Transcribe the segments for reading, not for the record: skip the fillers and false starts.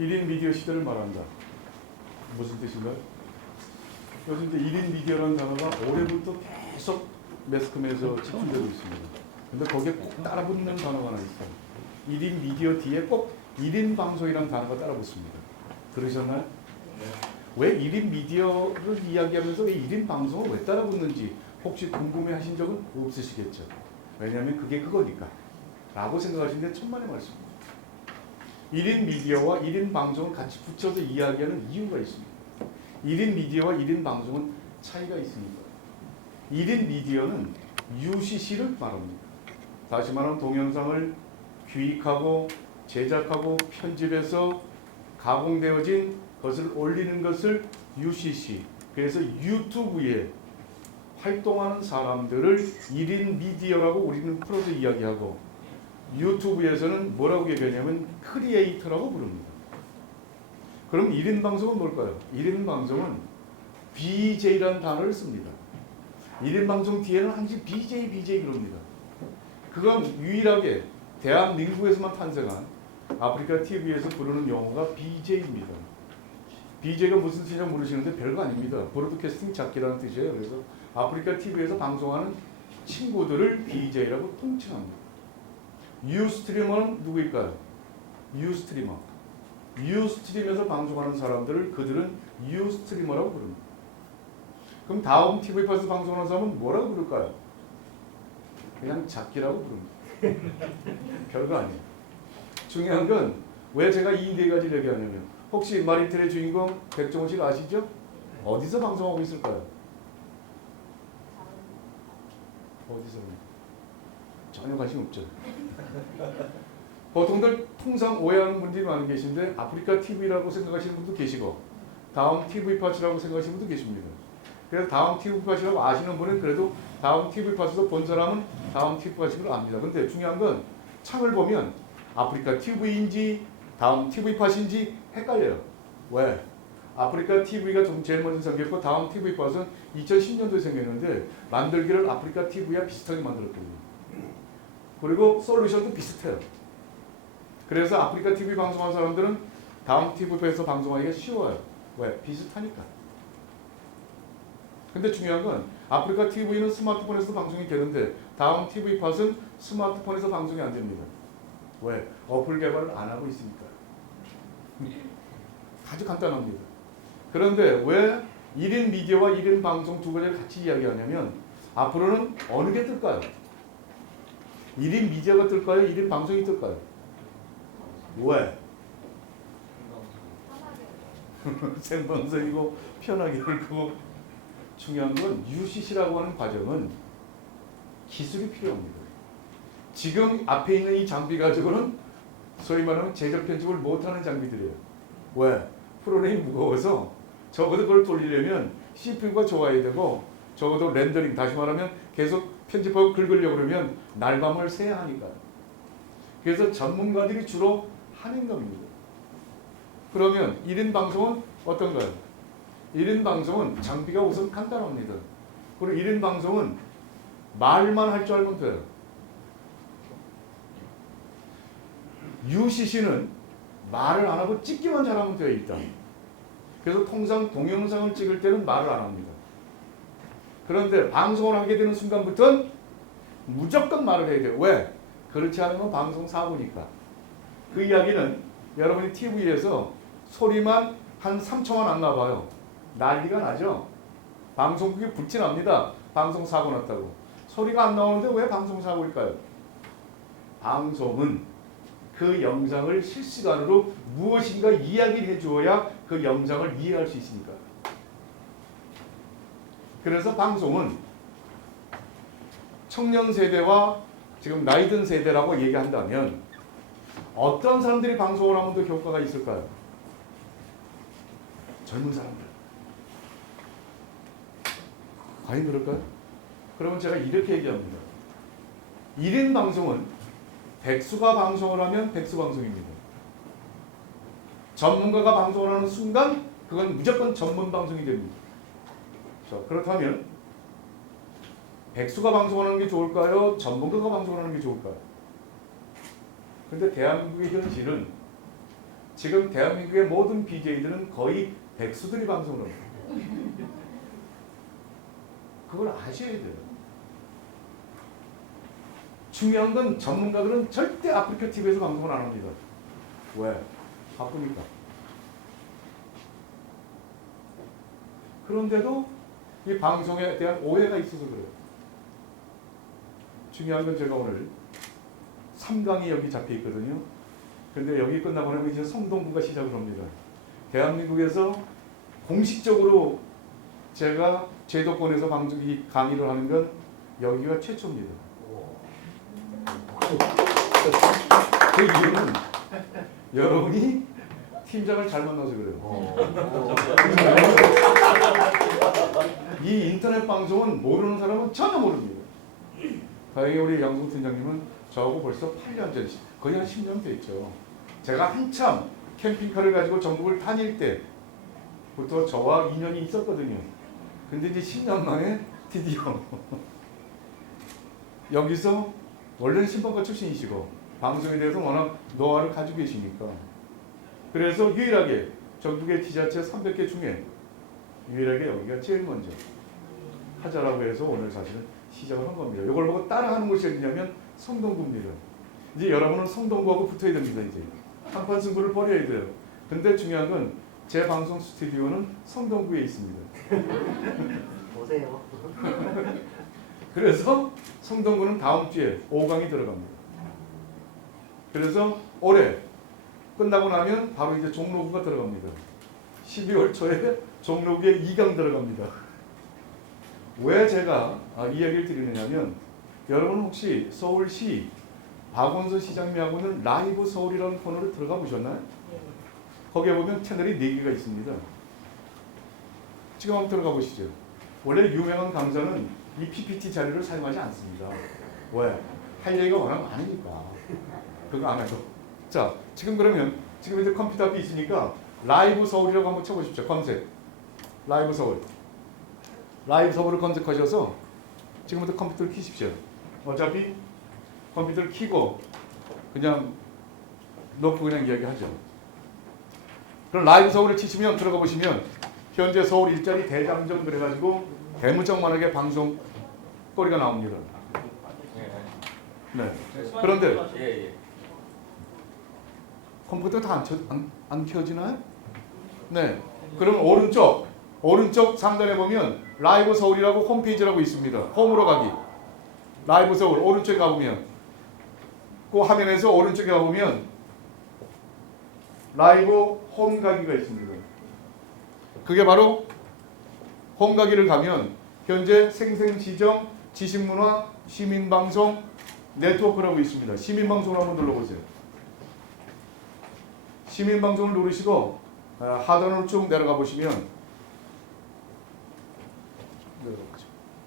1인 미디어 시대를 말한다. 무슨 뜻인가요? 요즘 이제 1인 미디어라는 단어가 올해부터 계속 매스컴에서 집중되고 있습니다. 근데 거기에 꼭 따라붙는 단어가 하나 있어요. 1인 미디어 뒤에 꼭 1인 방송이라는 단어가 따라붙습니다. 들으셨나요? 왜 1인 미디어를 이야기하면서 왜 1인 방송을 왜 따라붙는지 혹시 궁금해 하신 적은 없으시겠죠? 왜냐하면 그게 그거니까 라고 생각하시는데 천만의 말씀입니다. 1인 미디어와 1인 방송을 같이 붙여서 이야기하는 이유가 있습니다. 1인 미디어와 1인 방송은 차이가 있습니다. 1인 미디어는 UCC를 말합니다. 다시 말하면 동영상을 기획하고 제작하고 편집해서 가공되어진 것을 올리는 것을 UCC, 그래서 유튜브에 활동하는 사람들을 1인 미디어라고 우리는 풀어서 이야기하고, 유튜브에서는 뭐라고 얘기하냐면 크리에이터라고 부릅니다. 그럼 1인 방송은 뭘까요? 1인 방송은 BJ라는 단어를 씁니다. 1인 방송 뒤에는 항상 BJ 그럽니다. 그건 유일하게 대한민국에서만 탄생한 아프리카 TV에서 부르는 용어가 BJ입니다. BJ가 무슨 뜻이냐 물으시는데 별거 아닙니다. 브로드캐스팅 잡기라는 뜻이에요. 그래서 아프리카 TV에서 방송하는 친구들을 BJ라고 통칭합니다. 유스트리머는 누구일까요? 유스트리머. 유스트림에서 방송하는 사람들을 그들은 유스트리머라고 부릅니다. 그럼 다음 TV 플러스 방송하는 사람은 뭐라고 부를까요? 그냥 잡기라고 부릅니다. 별거 아니에요. 중요한 건 왜 제가 이 네 가지를 얘기하냐면, 혹시 마리텔의 주인공 백종원 씨가 아시죠? 어디서 방송하고 있을까요? 어디서? 전혀 관심 없죠. 보통들 통상 오해하는 분들이 많이 계신데 아프리카 TV라고 생각하시는 분도 계시고 다음 TV 파츠라고 생각하시는 분도 계십니다. 그래서 다음 TV 파츠라고 아시는 분은 그래도 다음 TV 파츠도 본 사람은 다음 TV 파츠를 압니다. 근데 중요한 건 창을 보면 아프리카 TV인지 다음 TV 팟인지 헷갈려요. 왜? 아프리카 TV가 좀 제일 먼저 생겼고 다음 TV 팟은 2010년도에 생겼는데 만들기를 아프리카 TV와 비슷하게 만들었거든요. 그리고 솔루션도 비슷해요. 그래서 아프리카 TV 방송하는 사람들은 다음 TV에서 방송하기가 쉬워요. 왜? 비슷하니까. 근데 중요한 건 아프리카 TV는 스마트폰에서 방송이 되는데 다음 TV 팟은 스마트폰에서 방송이 안 됩니다. 왜? 어플 개발을 안 하고 있으니까. 아주 간단합니다. 그런데 왜 1인 미디어와 1인 방송 두 가지를 같이 이야기하냐면 앞으로는 어느 게 뜰까요? 1인 미디어가 뜰까요? 1인 방송이 뜰까요? 왜? 생방송이고 편하게 뜰고. 중요한 건 UCC라고 하는 과정은 기술이 필요합니다. 지금 앞에 있는 이 장비 가지고는 소위 말하면 제작 편집을 못하는 장비들이에요. 왜? 프로그램이 무거워서 적어도 그걸 돌리려면 CPU가 좋아야 되고 적어도 렌더링, 다시 말하면 계속 편집하고 긁으려고 그러면 날밤을 새야 하니까요. 그래서 전문가들이 주로 하는 겁니다. 그러면 1인 방송은 어떤가요? 1인 방송은 장비가 우선 간단합니다. 그리고 1인 방송은 말만 할 줄 알면 돼요. UCC는 말을 안 하고 찍기만 잘하면 돼요, 일단. 그래서 통상 동영상을 찍을 때는 말을 안 합니다. 그런데 방송을 하게 되는 순간부터는 무조건 말을 해야 돼요. 왜? 그렇지 않으면 방송 사고니까. 그 이야기는 여러분이 TV에서 소리만 한 3초만 안 나봐요. 난리가 나죠? 방송국이 불티납니다. 방송 사고 났다고. 소리가 안 나오는데 왜 방송 사고일까요? 방송은 그 영상을 실시간으로 무엇인가 이야기를 해주어야 그 영상을 이해할 수 있으니까. 그래서 방송은 청년 세대와 지금 나이 든 세대라고 얘기한다면 어떤 사람들이 방송을 하면 더 효과가 있을까요? 젊은 사람들. 과연 그럴까요? 그러면 제가 이렇게 얘기합니다. 1인 방송은 백수가 방송을 하면 백수방송입니다. 전문가가 방송을 하는 순간 그건 무조건 전문방송이 됩니다. 자, 그렇다면 백수가 방송하는 게 좋을까요? 전문가가 방송하는 게 좋을까요? 근데 대한민국의 현실은 지금 대한민국의 모든 BJ들은 거의 백수들이 방송을 합니다. 그걸 아셔야 돼요. 중요한 건 전문가들은 절대 아프리카 TV에서 방송을 안 합니다. 왜? 바쁘니까. 그런데도 이 방송에 대한 오해가 있어서 그래요. 중요한 건 제가 오늘 3강이 여기 잡혀 있거든요. 근데 여기 끝나고 나면 이제 성동구가 시작을 합니다. 대한민국에서 공식적으로 제가 제도권에서 방송이 강의를 하는 건 여기가 최초입니다. 그 이유는 여러분이 팀장을 잘 만나서 그래요. 이 인터넷 방송은 모르는 사람은 전혀 모릅니다. 다행히 우리 양승 팀장님은 저하고 벌써 8년 전, 거의 한 10년 됐죠. 제가 한참 캠핑카를 가지고 전국을 다닐 때부터 저와 인연이 있었거든요. 근데 이제 10년 만에 드디어 여기서 원래는 신방과 출신이시고 방송에 대해서 워낙 노하우를 가지고 계시니까 그래서 유일하게 전국의 지자체 300개 중에 유일하게 여기가 제일 먼저 하자라고 해서 오늘 사실은 시작을 한 겁니다. 이걸 보고 따라하는 곳이 어디냐면 성동구입니다. 이제 여러분은 성동구하고 붙어야 됩니다. 이제 한판 승부를 벌여야 돼요. 근데 중요한 건 제 방송 스튜디오는 성동구에 있습니다. 보세요. 그래서 성동구는 다음 주에 5강이 들어갑니다. 그래서 올해 끝나고 나면 바로 이제 종로구가 들어갑니다. 12월 초에 종로구에 2강 들어갑니다. 왜 제가 이 이야기를 드리느냐면 여러분 혹시 서울시 박원순 시장님하고는 라이브 서울이라는 코너를 들어가 보셨나요? 거기에 보면 채널이 4개가 있습니다. 지금 한번 들어가 보시죠. 원래 유명한 강사는 이 PPT 자료를 사용하지 않습니다. 왜? 할 얘기가 워낙 많으니까. 그거 안 해도. 자, 지금 그러면 지금 이제 컴퓨터 앞에 있으니까 라이브 서울이라고 한번 쳐보십시오. 검색. 라이브 서울. 라이브 서울을 검색하셔서 지금부터 컴퓨터를 켜십시오. 어차피 컴퓨터를 켜고 그냥 놓고 그냥 이야기하죠. 그럼 라이브 서울을 치시면 들어가 보시면 현재 서울 일자리 대장정 그래가지고 대문짝만하게 방송 거리가 나옵니다. 네. 그런데 컴퓨터 다 안 켜지나요? 네. 그럼 오른쪽 상단에 보면 라이브 서울이라고 홈페이지라고 있습니다. 홈으로 가기. 라이브 서울 오른쪽에 가보면 그 화면에서 오른쪽에 가보면 라이브 홈 가기가 있습니다. 그게 바로 홈 가기를 가면 현재 생생시정, 지식문화, 시민방송 네트워크라고 있습니다. 시민방송을 한번 눌러보세요. 시민방송을 누르시고 하단으로 쭉 내려가 보시면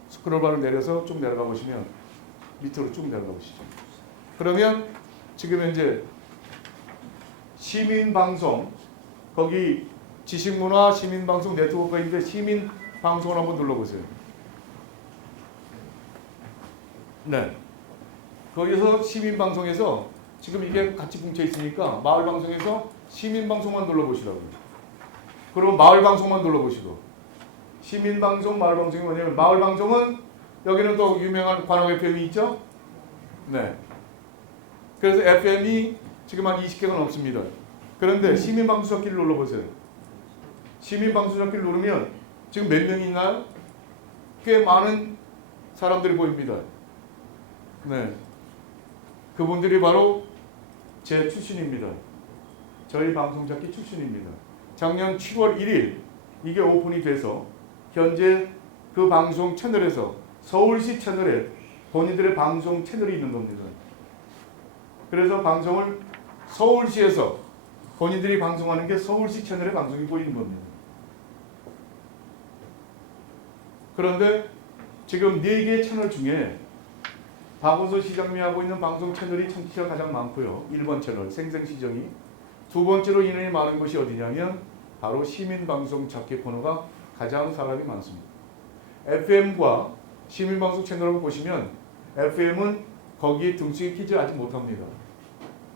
스크롤바를 내려서 쭉 내려가 보시면 밑으로 쭉 내려가 보시죠. 그러면 지금 현재 시민방송 거기 지식문화 시민방송 네트워크가 있는데 시민방송을 한번 눌러보세요. 네. 거기서 시민방송에서 지금 이게 같이 뭉쳐 있으니까 마을방송에서 시민방송만 눌러보시라고요. 그리고 마을방송만 눌러보시고 시민방송 마을방송이 뭐냐면 마을방송은 여기는 또 유명한 관악 FM이 있죠? 네. 그래서 FM이 지금 한 20개가 넘습니다. 그런데 시민방송 찾기를 눌러보세요. 시민방송 찾기를 누르면 지금 몇 명이 있나요? 꽤 많은 사람들이 보입니다. 네. 그분들이 바로 제 출신입니다. 저희 방송 찾기 출신입니다. 작년 7월 1일 이게 오픈이 돼서 현재 그 방송 채널에서 서울시 채널에 본인들의 방송 채널이 있는 겁니다. 그래서 방송을 서울시에서 본인들이 방송하는 게 서울시 채널의 방송이 보이는 겁니다. 그런데 지금 4개의 채널 중에 박원순 시장님이 하고 있는 방송 채널이 청취자가 가장 많고요. 1번 채널 생생시정이. 두 번째로 인원이 많은 곳이 어디냐면 바로 시민방송 찾기 코너가 가장 사람이 많습니다. FM과 시민방송 채널을 보시면 FM은 거기에 등수에 끼지 아직 못합니다.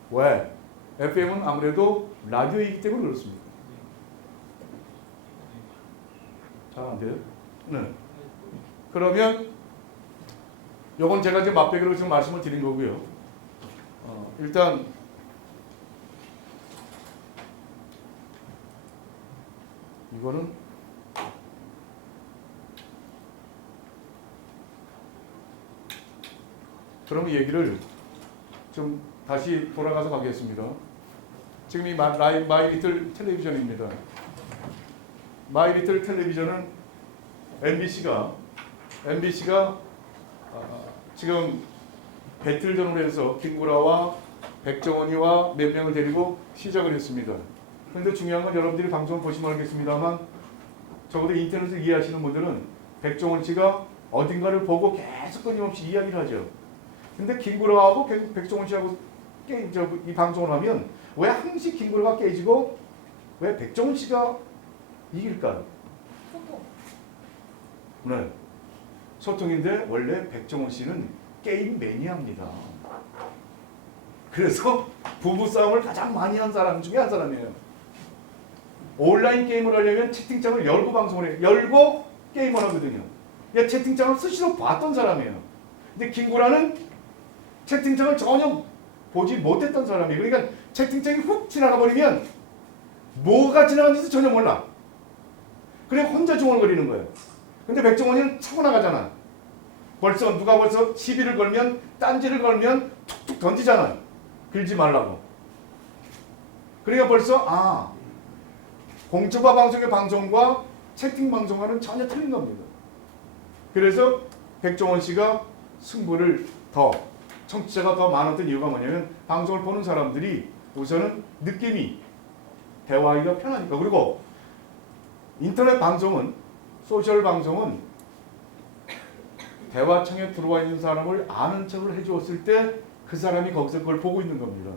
왜? FM은 아무래도 라디오이기 때문에 그렇습니다. 잘 안 돼요? 네. 그러면 요건 제가 이제 맛배기로 지금 말씀을 드린 거고요. 일단 이거는 그러면 얘기를 좀 다시 돌아가서 가겠습니다. 지금 이 마이 리틀 텔레비전입니다. 마이 리틀 텔레비전은 MBC가 지금 배틀전을 해서 김구라와 백종원이와 몇 명을 데리고 시작을 했습니다. 그런데 중요한 건 여러분들이 방송을 보시면 알겠습니다만 적어도 인터넷을 이해하시는 분들은 백종원 씨가 어딘가를 보고 계속 끊임없이 이야기를 하죠. 근데 김구라하고 백종원 씨하고 이 방송을 하면 왜 항시 김구라가 깨지고 왜 백종원 씨가 이길까요? 소통. 네. 소통인데 원래 백종원 씨는 게임 매니아입니다. 그래서 부부싸움을 가장 많이 한 사람 중에 한 사람이에요. 온라인 게임을 하려면 채팅창을 열고 방송을 해요. 열고 게임을 하거든요. 채팅창을 수시로 봤던 사람이에요. 근데 김구라는 채팅창을 전혀 보지 못했던 사람이에요. 그러니까 채팅창이 훅 지나가 버리면 뭐가 지나가는지 전혀 몰라. 그래 혼자 중얼거리는 거예요. 근데 백종원이는 차고 나가잖아. 누가 벌써 시비를 걸면 딴지를 걸면 툭툭 던지잖아. 길지 말라고. 그러니까 벌써 공중파 방송의 방송과 채팅 방송과는 전혀 틀린 겁니다. 그래서 백종원 씨가 승부를 청취자가 더 많았던 이유가 뭐냐면 방송을 보는 사람들이 우선은 느낌이 대화하기가 편하니까. 그리고 인터넷 방송은 소셜 방송은 대화창에 들어와 있는 사람을 아는 척을 해주었을 때 그 사람이 거기서 그걸 보고 있는 겁니다.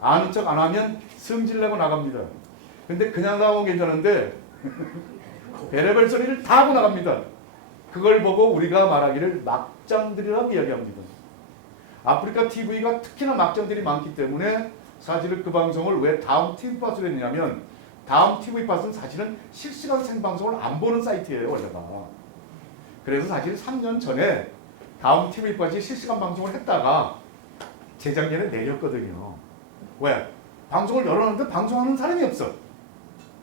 아는 척 안 하면 성질내고 나갑니다. 근데 그냥 나오면 괜찮은데 별의별 소리를 다 하고 나갑니다. 그걸 보고 우리가 말하기를 막장들이라고 이야기합니다. 아프리카 TV가 특히나 막장들이 많기 때문에 사실은 그 방송을 왜 다음 TV팟으로 했냐면 다음 TV팟은 사실은 실시간 생방송을 안 보는 사이트예요. 원래가. 그래서 사실 3년 전에 다음 TV팟이 실시간 방송을 했다가 재작년에 내렸거든요. 왜? 방송을 열어놨는데 방송하는 사람이 없어.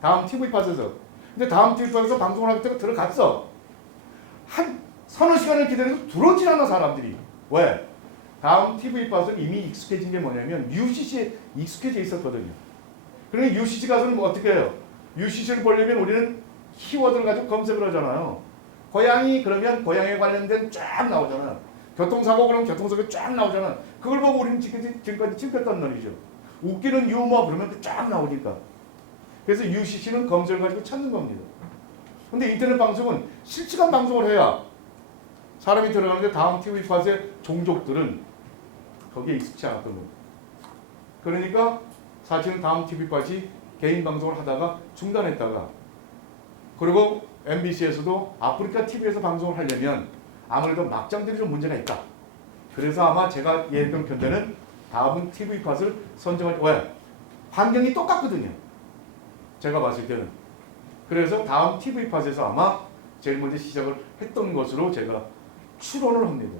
다음 TV팟에서. 근데 다음 TV팟에서 방송을 하기 때문에 들어갔어. 한 서너 시간을 기다리고 들어오질 않아 사람들이. 왜? 다음 TV팟은 이미 익숙해진 게 뭐냐면 UCC에 익숙해져 있었거든요. 그러니 UCC 가서는 뭐 어떻게 해요? UCC를 보려면 우리는 키워드를 가지고 검색을 하잖아요. 고양이 그러면 고양이에 관련된 쫙 나오잖아요. 교통사고 그러면 교통사고 쫙 나오잖아. 그걸 보고 우리는 지금까지 찡겼단 말이죠. 웃기는 유머 그러면 쫙 나오니까. 그래서 UCC는 검색을 가지고 찾는 겁니다. 근데 인터넷 방송은 실시간 방송을 해야 사람이 들어가는데 다음 TV팟의 종족들은 거기에 익숙치 않았던 겁니다. 그러니까 사실은 다음 TV팟이 개인 방송을 하다가 중단했다가 그리고 MBC에서도 아프리카 TV에서 방송을 하려면 아무래도 막장들이 좀 문제가 있다. 그래서 아마 제가 예했던 견제는 다음 TV팟을 선정할 왜? 환경이 똑같거든요. 제가 봤을 때는. 그래서 다음 TV팟에서 아마 제일 먼저 시작을 했던 것으로 제가 추론을 합니다.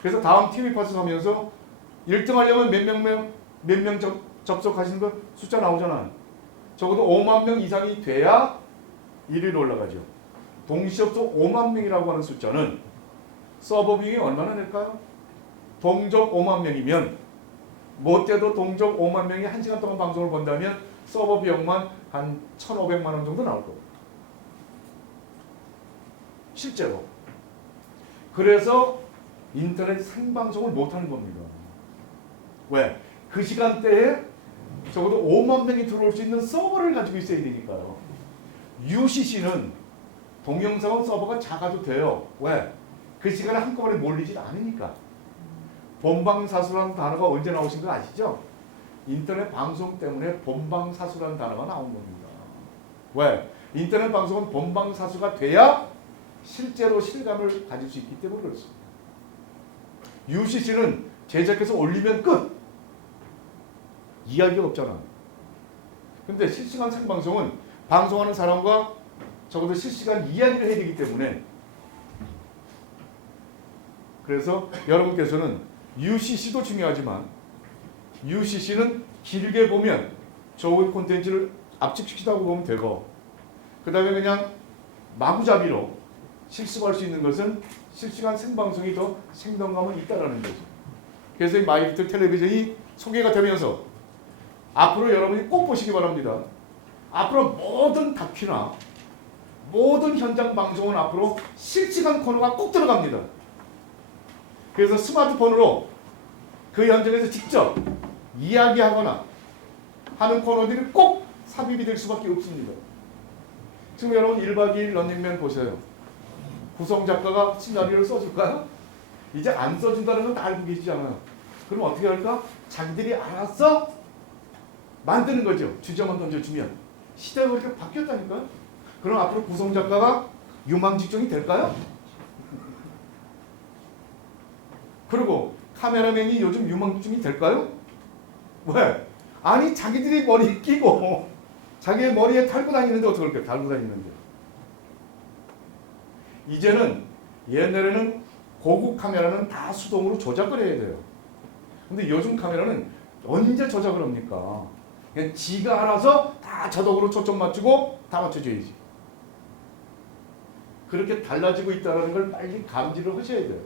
그래서 다음 TV팟에서 하면서 1등 하려면 몇 명 접속하시는 거 숫자 나오잖아. 적어도 5만 명 이상이 돼야 1위로 올라가죠. 동시 접속 5만 명이라고 하는 숫자는 서버 비용이 얼마나 될까요? 동접 5만 명이면 못돼도 동접 5만 명이 1시간 동안 방송을 본다면 서버 비용만 한 1,500만 원 정도 나올 겁니다. 실제로. 그래서 인터넷 생방송을 못하는 겁니다. 왜? 그 시간대에 적어도 5만 명이 들어올 수 있는 서버를 가지고 있어야 되니까요. UCC는 동영상은 서버가 작아도 돼요. 왜? 그 시간에 한꺼번에 몰리질 않으니까. 본방사수라는 단어가 언제 나오신 거 아시죠? 인터넷 방송 때문에 본방사수라는 단어가 나온 겁니다. 왜? 인터넷 방송은 본방사수가 돼야 실제로 실감을 가질 수 있기 때문에 그렇습니다. UCC는 제작해서 올리면 끝. 이야기가 없잖아. 근데 실시간 생방송은 방송하는 사람과 적어도 실시간 이야기를 해야 되기 때문에 그래서 여러분께서는 UCC도 중요하지만 UCC는 길게 보면 좋은 콘텐츠를 압축시키다고 보면 되고 그 다음에 그냥 마구잡이로 실습할 수 있는 것은 실시간 생방송이 더 생동감은 있다라는 거죠. 그래서 이 마이리틀 텔레비전이 소개가 되면서 앞으로 여러분이 꼭 보시기 바랍니다. 앞으로 모든 다큐나 모든 현장 방송은 앞으로 실시간 코너가 꼭 들어갑니다. 그래서 스마트폰으로 그 현장에서 직접 이야기하거나 하는 코너들이 꼭 삽입이 될 수밖에 없습니다. 지금 여러분 1박 2일 런닝맨 보세요. 구성 작가가 시나리오를 써줄까요? 이제 안 써준다는 건 다 알고 계시잖아요. 그럼 어떻게 할까? 자기들이 알아서 만드는 거죠. 주제만 던져주면. 시대가 그렇게 바뀌었다니까요. 그럼 앞으로 구성 작가가 유망직종이 될까요? 그리고 카메라맨이 요즘 유망직종이 될까요? 왜? 아니 자기들이 머리에 끼고 자기의 머리에 달고 다니는데 어떻게 할까요? 달고 다니는데. 이제는 옛날에는 고급 카메라는 다 수동으로 조작을 해야 돼요. 근데 요즘 카메라는 언제 조작을 합니까? 그냥 지가 알아서 다 자동으로 초점 맞추고 다 맞춰줘야지. 그렇게 달라지고 있다는 걸 빨리 감지를 하셔야 돼요.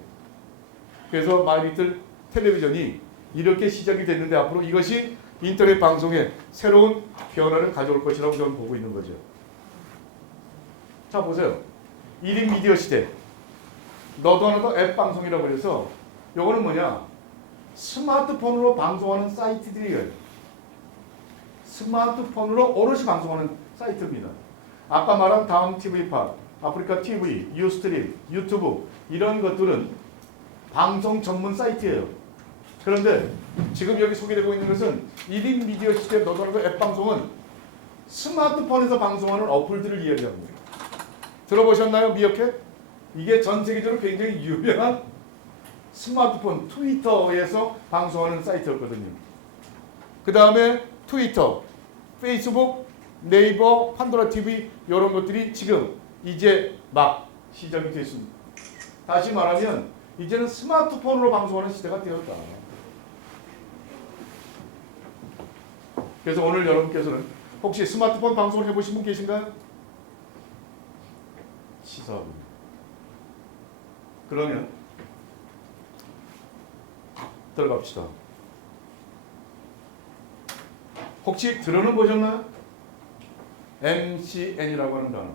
그래서 마이리틀 텔레비전이 이렇게 시작이 됐는데 앞으로 이것이 인터넷 방송에 새로운 변화를 가져올 것이라고 저는 보고 있는 거죠. 자 보세요. 1인 미디어 시대. 너도 하나도 앱 방송이라고 해서 요거는 뭐냐? 스마트폰으로 방송하는 사이트들이에요. 스마트폰으로 오롯이 방송하는 사이트입니다. 아까 말한 다음 TV팟, 아프리카 TV, 유스트림, 유튜브 이런 것들은 방송 전문 사이트예요. 그런데 지금 여기 소개되고 있는 것은 1인 미디어 시대 너도 하나도 앱 방송은 스마트폰에서 방송하는 어플들을 이야기합니다. 들어보셨나요? 미어캣? 이게 전 세계적으로 굉장히 유명한 스마트폰 트위터에서 방송하는 사이트였거든요. 그 다음에 트위터, 페이스북, 네이버, 판도라 TV 이런 것들이 지금 이제 막 시작이 됐습니다. 다시 말하면 이제는 스마트폰으로 방송하는 시대가 되었다. 그래서 오늘 여러분께서는 혹시 스마트폰 방송을 해보신 분 계신가요? 시사합니다. 그러면 들어갑시다. 혹시 들어는 보셨나요? MCN이라고 하는 단어.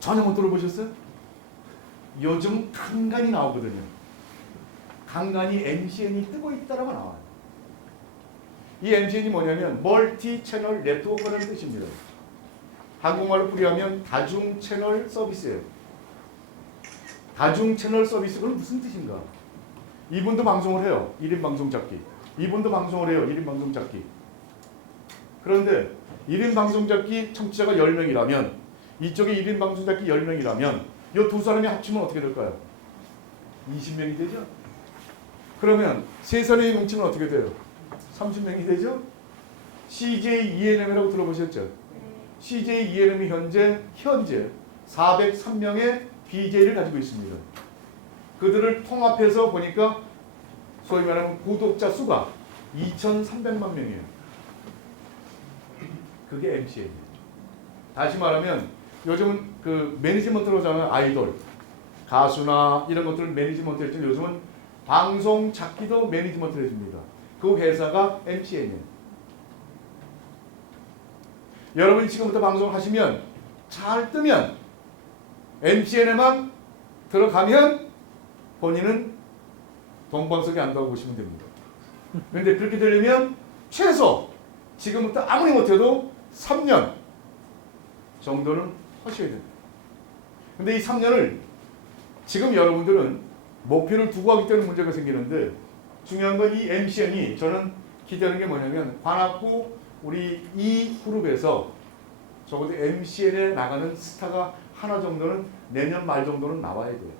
전혀 못 들어보셨어요? 요즘 간간히 나오거든요. 간간히 MCN이 뜨고 있다라고 나와요. 이 MCN이 뭐냐면 멀티 채널 네트워크라는 뜻입니다. 한국말로 풀이하면 다중 채널 서비스예요. 다중 채널 서비스 그건 무슨 뜻인가? 이분도 방송을 해요. 1인 방송 잡기. 이분도 방송을 해요. 1인 방송 잡기. 그런데 1인 방송 잡기 청취자가 10명이라면 이쪽에 1인 방송 잡기 10명이라면 이 두 사람이 합치면 어떻게 될까요? 20명이 되죠? 그러면 세 사람이 뭉치면 어떻게 돼요? 30명이 되죠? CJ ENM이라고 들어보셨죠? CJ ENM이 현재 403명의 BJ를 가지고 있습니다. 그들을 통합해서 보니까 소위 말하면 구독자 수가 2,300만 명이에요. 그게 MCN이에요. 다시 말하면 요즘은 그 매니지먼트로 하잖아요. 아이돌, 가수나 이런 것들을 매니지먼트 해주면 요즘은 방송 잡기도 매니지먼트를 해줍니다. 그 회사가 MCN이에요. 여러분이 지금부터 방송을 하시면 잘 뜨면 MCN에만 들어가면 본인은 동방석에 안다고 보시면 됩니다. 그런데 그렇게 되려면 최소 지금부터 아무리 못해도 3년 정도는 하셔야 됩니다. 근데 이 3년을 지금 여러분들은 목표를 두고 하기 때문에 문제가 생기는데 중요한 건 이 MCN이 저는 기대하는 게 뭐냐면 관악구 우리 이 그룹에서 적어도 MCN에 나가는 스타가 하나 정도는 내년 말 정도는 나와야 돼요.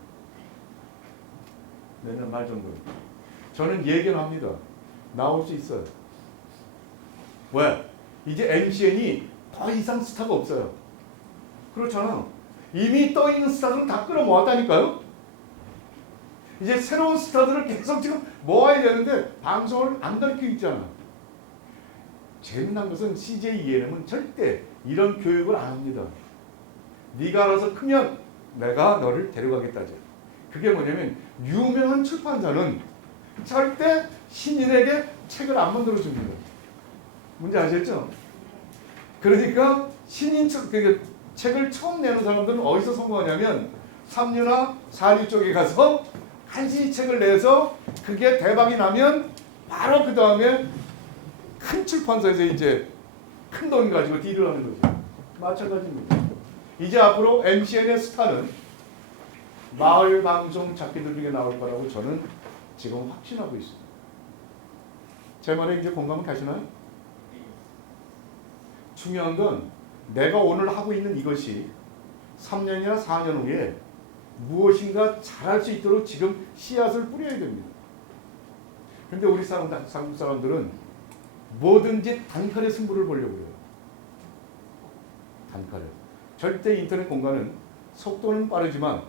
내년 말 정도는. 저는 예견합니다. 나올 수 있어요. 왜? 이제 MCN이 더 이상 스타가 없어요. 그렇잖아. 이미 떠 있는 스타들은 다 끌어모았다니까요. 이제 새로운 스타들을 계속 지금 모아야 되는데 방송을 안 가르치고 있잖아. 재미난 것은 CJ ENM은 절대 이런 교육을 안 합니다. 네가 알아서 크면 내가 너를 데려가겠다죠. 그게 뭐냐면 유명한 출판사는 절대 신인에게 책을 안 만들어줍니다. 뭔지 아시겠죠? 그러니까 책을 처음 내는 사람들은 어디서 성공하냐면 3류나 4류 쪽에 가서 간신히 책을 내서 그게 대박이 나면 바로 그 다음에 큰 출판사에서 이제 큰 돈 가지고 딜을 하는 거죠. 마찬가지입니다. 이제 앞으로 MCN의 스타는 마을 방송 작가들 중에 나올 거라고 저는 지금 확신하고 있습니다. 제 말에 이제 공감은 가시나요? 중요한 건 내가 오늘 하고 있는 이것이 3년이나 4년 후에 무엇인가 잘할 수 있도록 지금 씨앗을 뿌려야 됩니다. 근데 우리 한국 사람들은 뭐든지 단칼에 승부를 보려고 해요. 단칼에. 절대 인터넷 공간은 속도는 빠르지만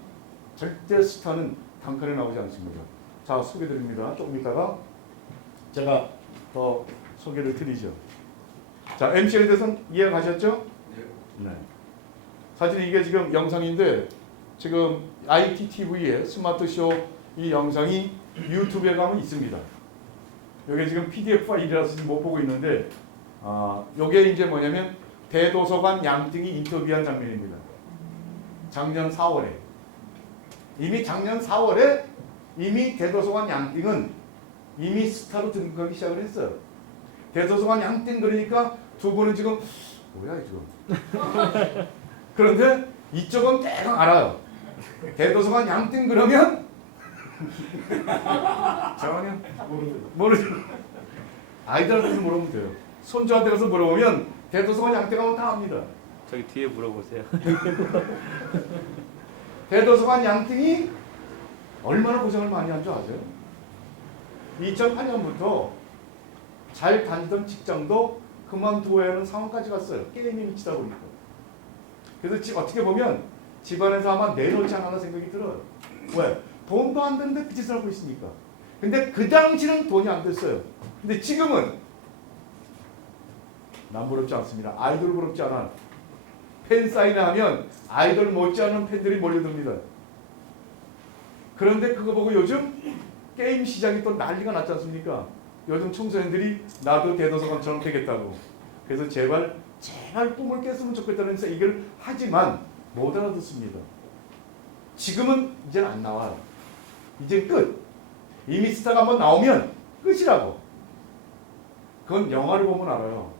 절대 스타는 단칼에 나오지 않습니다. 자, 소개드립니다. 조금 있다가 제가 더 소개를 드리죠. 자, MCN에 대해서는 이해가셨죠? 네. 사실 이게 지금 영상인데 지금 ITTV의 스마트쇼 이 영상이 유튜브에 가면 있습니다. 여기 지금 PDF 파일이라서 지금 못 보고 있는데 요게 이제 뭐냐면 대도서관 양띵이 인터뷰한 장면입니다. 작년 4월에 이미 작년 4월에 이미 대도서관 양띵은 이미 스타로 등극하기 시작을 했어요. 대도서관 양띵 그러니까 두 분은 지금 뭐야 지금 그런데 이쪽은 대강 알아요. 대도서관 양띵 그러면 전혀 모르죠. 아이들한테서 물어보면 돼요. 손주한테 가서 물어보면 대도서관 양띵 하면 다 압니다. 저기 뒤에 물어보세요. 대도서관 양띵이 얼마나 고생을 많이 한 줄 아세요? 2008년부터 잘 다니던 직장도 그만두어야 하는 상황까지 갔어요. 게임에 미치다 보니까. 그래서 어떻게 보면 집안에서 아마 내놓지 않았나 생각이 들어요. 왜? 돈도 안 되는데 그 짓을 하고 있으니까. 근데 그 당시는 돈이 안 됐어요. 근데 지금은 난 부럽지 않습니다. 아이돌 부럽지 않아. 팬 사인회 하면 아이돌 못지않은 팬들이 몰려듭니다. 그런데 그거 보고 요즘 게임 시장이 또 난리가 났지 않습니까? 요즘 청소년들이 나도 대도서관처럼 되겠다고. 그래서 제발 꿈을 깼으면 좋겠다는 얘기를 하지만 못 알아듣습니다. 지금은 이제는 안 나와요. 이제 끝. 이미 스타가 한번 나오면 끝이라고. 그건 영화를 보면 알아요.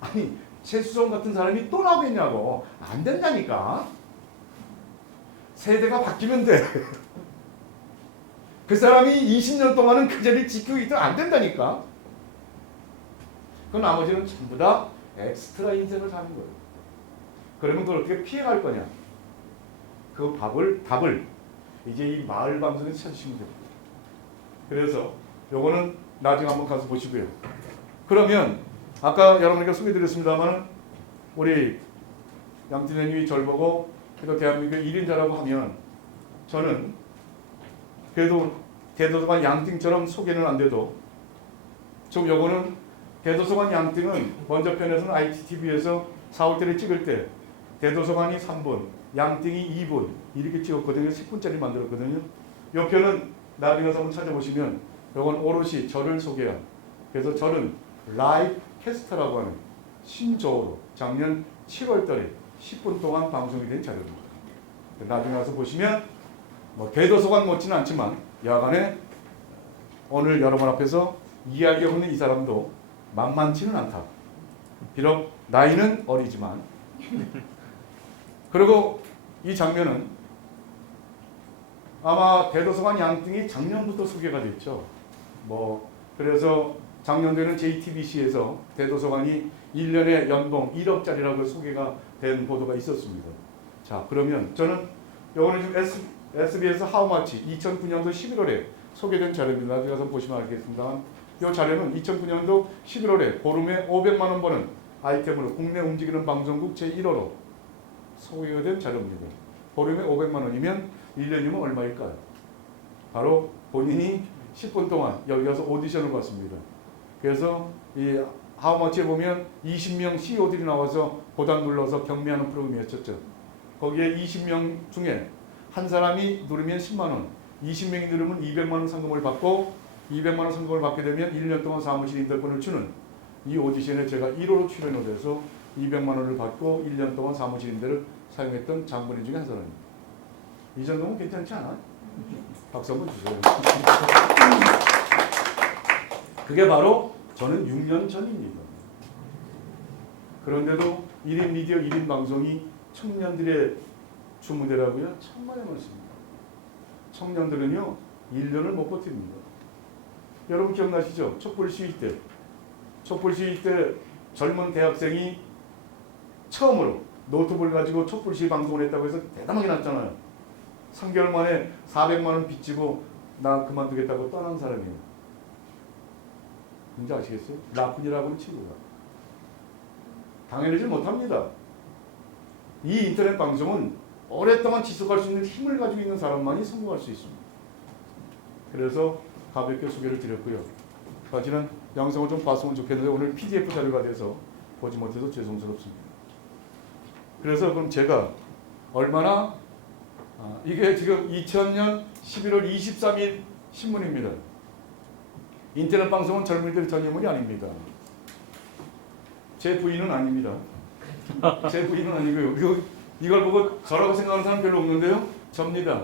아니 최수종 같은 사람이 또 나오겠냐고. 안 된다니까. 세대가 바뀌면 돼. 그 사람이 20년 동안은 그 자리를 지키고 있으면 안 된다니까. 그 나머지는 전부 다 엑스트라 인생을 사는 거예요. 그러면 그걸 어떻게 피해갈 거냐. 그 답을 이제 이 마을 방송에서 찾으시면 됩니다. 그래서 요거는 나중에 한번 가서 보시고요. 그러면 아까 여러분에게 소개드렸습니다만 우리 양진현님이 저를 보고 그래도 대한민국 1인자라고 하면 저는 그래도 대도서관 양띵처럼 소개는 안 돼도 좀 요거는 대도서관 양띵은 먼저 편에서는 ITTV에서 4월달에 찍을 때 대도서관이 3분, 양띵이 2분 이렇게 찍었거든요. 10분짜리 만들었거든요. 요 편은 나중에 한번 찾아보시면 요건 오롯이 저를 소개한 그래서 저는 라이브 캐스터라고 하는 신조어로 작년 7월달에 10분 동안 방송이 된 자료입니다. 나중에 가서 보시면 뭐 대도서관 못지는 않지만 야간에 오늘 여러분 앞에서 이야기하고 있는 이 사람도 만만치는 않다. 비록 나이는 어리지만 그리고 이 장면은 아마 대도서관 양띵이 작년부터 소개가 됐죠. 뭐 그래서 작년에는 JTBC에서 대도서관이 1년에 연봉 1억짜리라고 소개가 된 보도가 있었습니다. 자 그러면 저는 요거는 지금 SBS 하우마치 2009년도 11월에 소개된 자료입니다. 나중에 가서 보시면 알겠습니다. 이 자료는 2009년도 11월에 보름에 500만 원 버는 아이템으로 국내 움직이는 방송국 제1호로 소개가 된 자료입니다. 보름에 500만 원이면 1년이면 얼마일까요? 바로 본인이 10분 동안 여기 가서 오디션을 봤습니다. 그래서 이 하우마치에 보면 20명 CEO들이 나와서 보단 눌러서 경매하는 프로그램이었죠. 거기에 20명 중에 한 사람이 누르면 10만 원, 20명이 누르면 200만 원 상금을 받고 200만 원 상금을 받게 되면 1년 동안 사무실 임대권을 주는 이 오디션에 제가 1호로 출연을 해서 200만 원을 받고 1년 동안 사무실 임대를 사용했던 장본인 중에 한 사람입니다. 이 정도면 괜찮지 않아요? 박수 한번 주세요. 그게 바로 저는 6년 전입니다. 그런데도 1인 미디어 1인 방송이 청년들의 주무대라고요? 천만에 많습니다. 청년들은요 1년을 못 버팁니다. 여러분 기억나시죠? 촛불 시위 때. 촛불 시위 때 젊은 대학생이 처음으로 노트북을 가지고 촛불 시위 방송을 했다고 해서 대담하게 났잖아요. 3개월 만에 400만 원 빚지고 나 그만두겠다고 떠난 사람이에요. 뭔지 아시겠어요? 라쿤이라고 하는 친구가. 당해내지 못합니다. 이 인터넷 방송은 오랫동안 지속할 수 있는 힘을 가지고 있는 사람만이 성공할 수 있습니다. 그래서 가볍게 소개를 드렸고요. 사실은 영상을 좀 봤으면 좋겠는데 오늘 PDF 자료가 돼서 보지 못해서 죄송스럽습니다. 그래서 그럼 제가 얼마나 이게 지금 2000년 11월 23일 신문입니다. 인터넷 방송은 젊은이들 전유물이 아닙니다. 제 부인은 아닙니다. 제 부인은 아니고요. 이걸 보고 저라고 생각하는 사람 별로 없는데요. 접니다.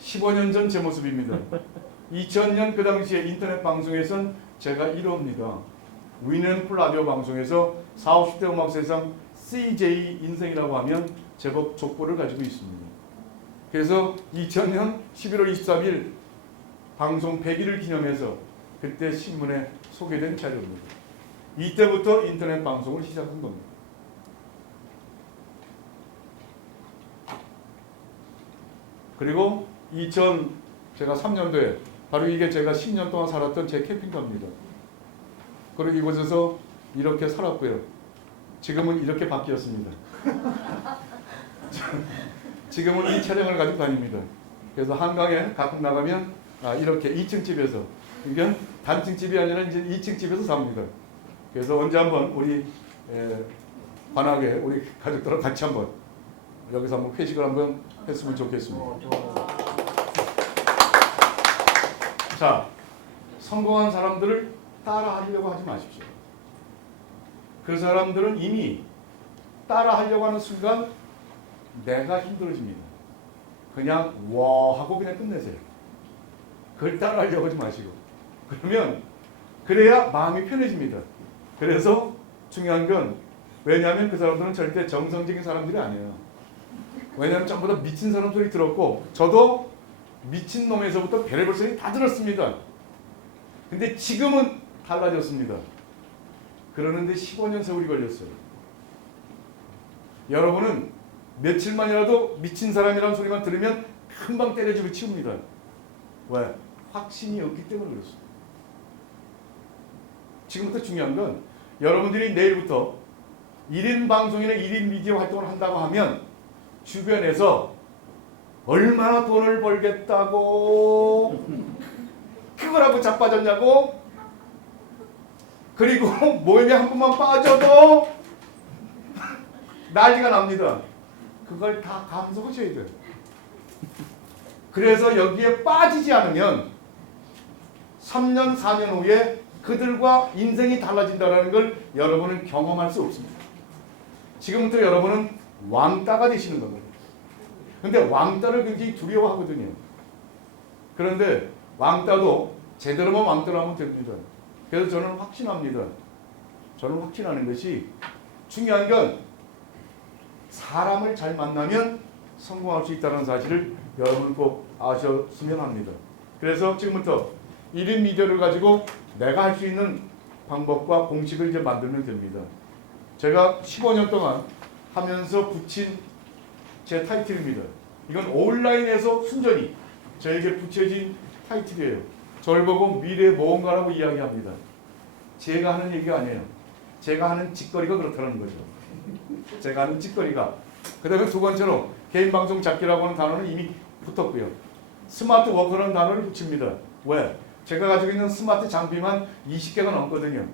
15년 전 제 모습입니다. 2000년 그 당시에 인터넷 방송에선 제가 1호입니다. 위넨풀 라디오 방송에서 40, 50대 음악세상 CJ 인생이라고 하면 제법 족보를 가지고 있습니다. 그래서 2000년 11월 23일 방송 100일을 기념해서 그때 신문에 소개된 자료입니다. 이때부터 인터넷 방송을 시작한 겁니다. 그리고 제가 3년도에 바로 이게 제가 10년 동안 살았던 제 캠핑카입니다. 그리고 이곳에서 이렇게 살았고요. 지금은 이렇게 바뀌었습니다. 지금은 이 차량을 가지고 다닙니다. 그래서 한강에 가끔 나가면 이렇게 2층 집에서, 그러니까 단층 집이 아니라 이제 2층 집에서 삽니다. 그래서 언제 한번 우리 관악에 우리 가족들하고 같이 한번 여기서 한번 회식을 한번 했으면 좋겠습니다. 자, 성공한 사람들을 따라하려고 하지 마십시오. 그 사람들은 이미 따라하려고 하는 순간 내가 힘들어집니다. 그냥 와 하고 그냥 끝내세요. 그걸 따라하려고 하지 마시고. 그래야 마음이 편해집니다. 그래서 중요한 건 왜냐하면 그 사람들은 절대 정상적인 사람들이 아니에요. 왜냐하면 전부 다 미친 사람 소리 들었고 저도 미친 놈에서부터 별의별 소리 다 들었습니다. 근데 지금은 달라졌습니다. 그러는데 15년 세월이 걸렸어요. 여러분은 며칠만이라도 미친 사람이라는 소리만 들으면 금방 때려주고 치웁니다. 왜? 확신이 없기 때문에 그렇습니다. 지금부터 중요한 건 여러분들이 내일부터 1인 방송이나 1인 미디어 활동을 한다고 하면 주변에서 얼마나 돈을 벌겠다고 그거라고 자빠졌냐고 그리고 모임에 한 번만 빠져도 난리가 납니다. 그걸 다 감수하셔야 돼요. 그래서 여기에 빠지지 않으면 3년, 4년 후에 그들과 인생이 달라진다는 걸 여러분은 경험할 수 없습니다. 지금부터 여러분은 왕따가 되시는 겁니다. 근데 왕따를 굉장히 두려워하거든요. 그런데 왕따도 제대로만 왕따를 하면 됩니다. 그래서 저는 확신합니다. 저는 확신하는 것이 중요한 건 사람을 잘 만나면 성공할 수 있다는 사실을 여러분 꼭 아셨으면 합니다. 그래서 지금부터 1인 미디어를 가지고 내가 할 수 있는 방법과 공식을 이제 만들면 됩니다. 제가 15년 동안 하면서 붙인 제 타이틀입니다. 이건 온라인에서 순전히 저에게 붙여진 타이틀이에요. 저를 보고 미래에 뭔가라고 이야기합니다. 제가 하는 얘기가 아니에요. 제가 하는 짓거리가 그렇다는 거죠. 제가 하는 짓거리가. 그 다음에 두 번째로 개인방송 잡기라고 하는 단어는 이미 붙었고요. 스마트 워커라는 단어를 붙입니다. 왜? 제가 가지고 있는 스마트 장비만 20개가 넘거든요.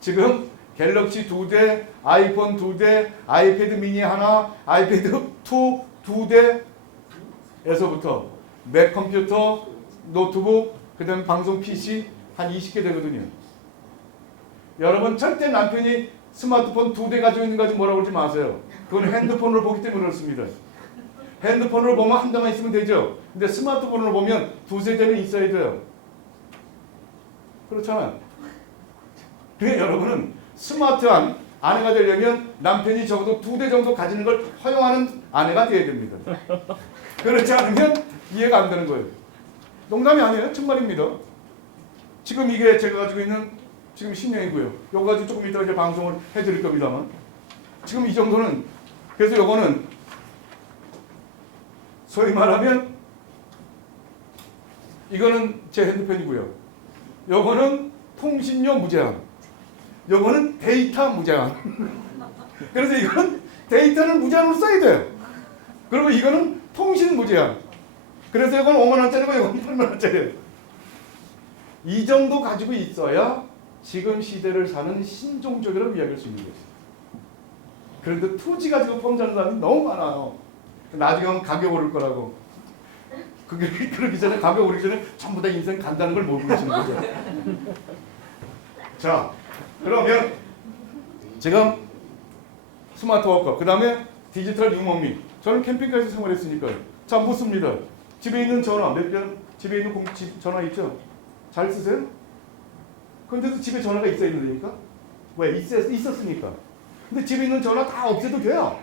지금 갤럭시 2대, 아이폰 2대, 아이패드 미니 하나, 아이패드 2 2대에서부터 맥 컴퓨터, 노트북, 그 다음에 방송 PC 한 20개 되거든요. 여러분 절대 남편이 스마트폰 2대 가지고 있는 거지 뭐라고 그러지 마세요. 그건 핸드폰으로 보기 때문에 그렇습니다. 핸드폰으로 보면 한 대만 있으면 되죠. 근데 스마트폰으로 보면 두세 대는 있어야 돼요. 그렇잖아. 그러니까 여러분은 스마트한 아내가 되려면 남편이 적어도 2대 정도 가지는 걸 허용하는 아내가 되어야 됩니다. 그렇지 않으면 이해가 안 되는 거예요. 농담이 아니에요. 정말입니다. 지금 이게 제가 가지고 있는 지금 10년이고요. 요거 가지고 조금 이따 이제 방송을 해드릴 겁니다만 지금 이 정도는 그래서 요거는 소위 말하면 이거는 제 핸드폰이고요. 요거는 통신료 무제한. 요거는 데이터 무제한. 그래서 이건 데이터는 무제한으로 써야 돼요. 그리고 이거는 통신 무제한. 그래서 이건 5만 원짜리고 이건 8만 원짜리예요. 이 정도 가지고 있어야 지금 시대를 사는 신종족이라고 이야기할 수 있는 거죠. 그런데 투지 가지고 펌자는 사람이 너무 많아요. 나중에 가격 오를 거라고. 그게 그러기 전에 가격 오르기 전에 전부 다 인생 간다는 걸 모르고 계시는 거죠. 자, 그러면 지금 스마트 워커, 그 다음에 디지털 유목민. 저는 캠핑카에서 생활했으니까요. 자, 묻습니다. 집에 있는 전화, 집에 있는 전화 있죠? 잘 쓰세요? 근데도 집에 전화가 있어야 되니까? 왜? 있었으니까. 근데 집에 있는 전화 다 없애도 돼요.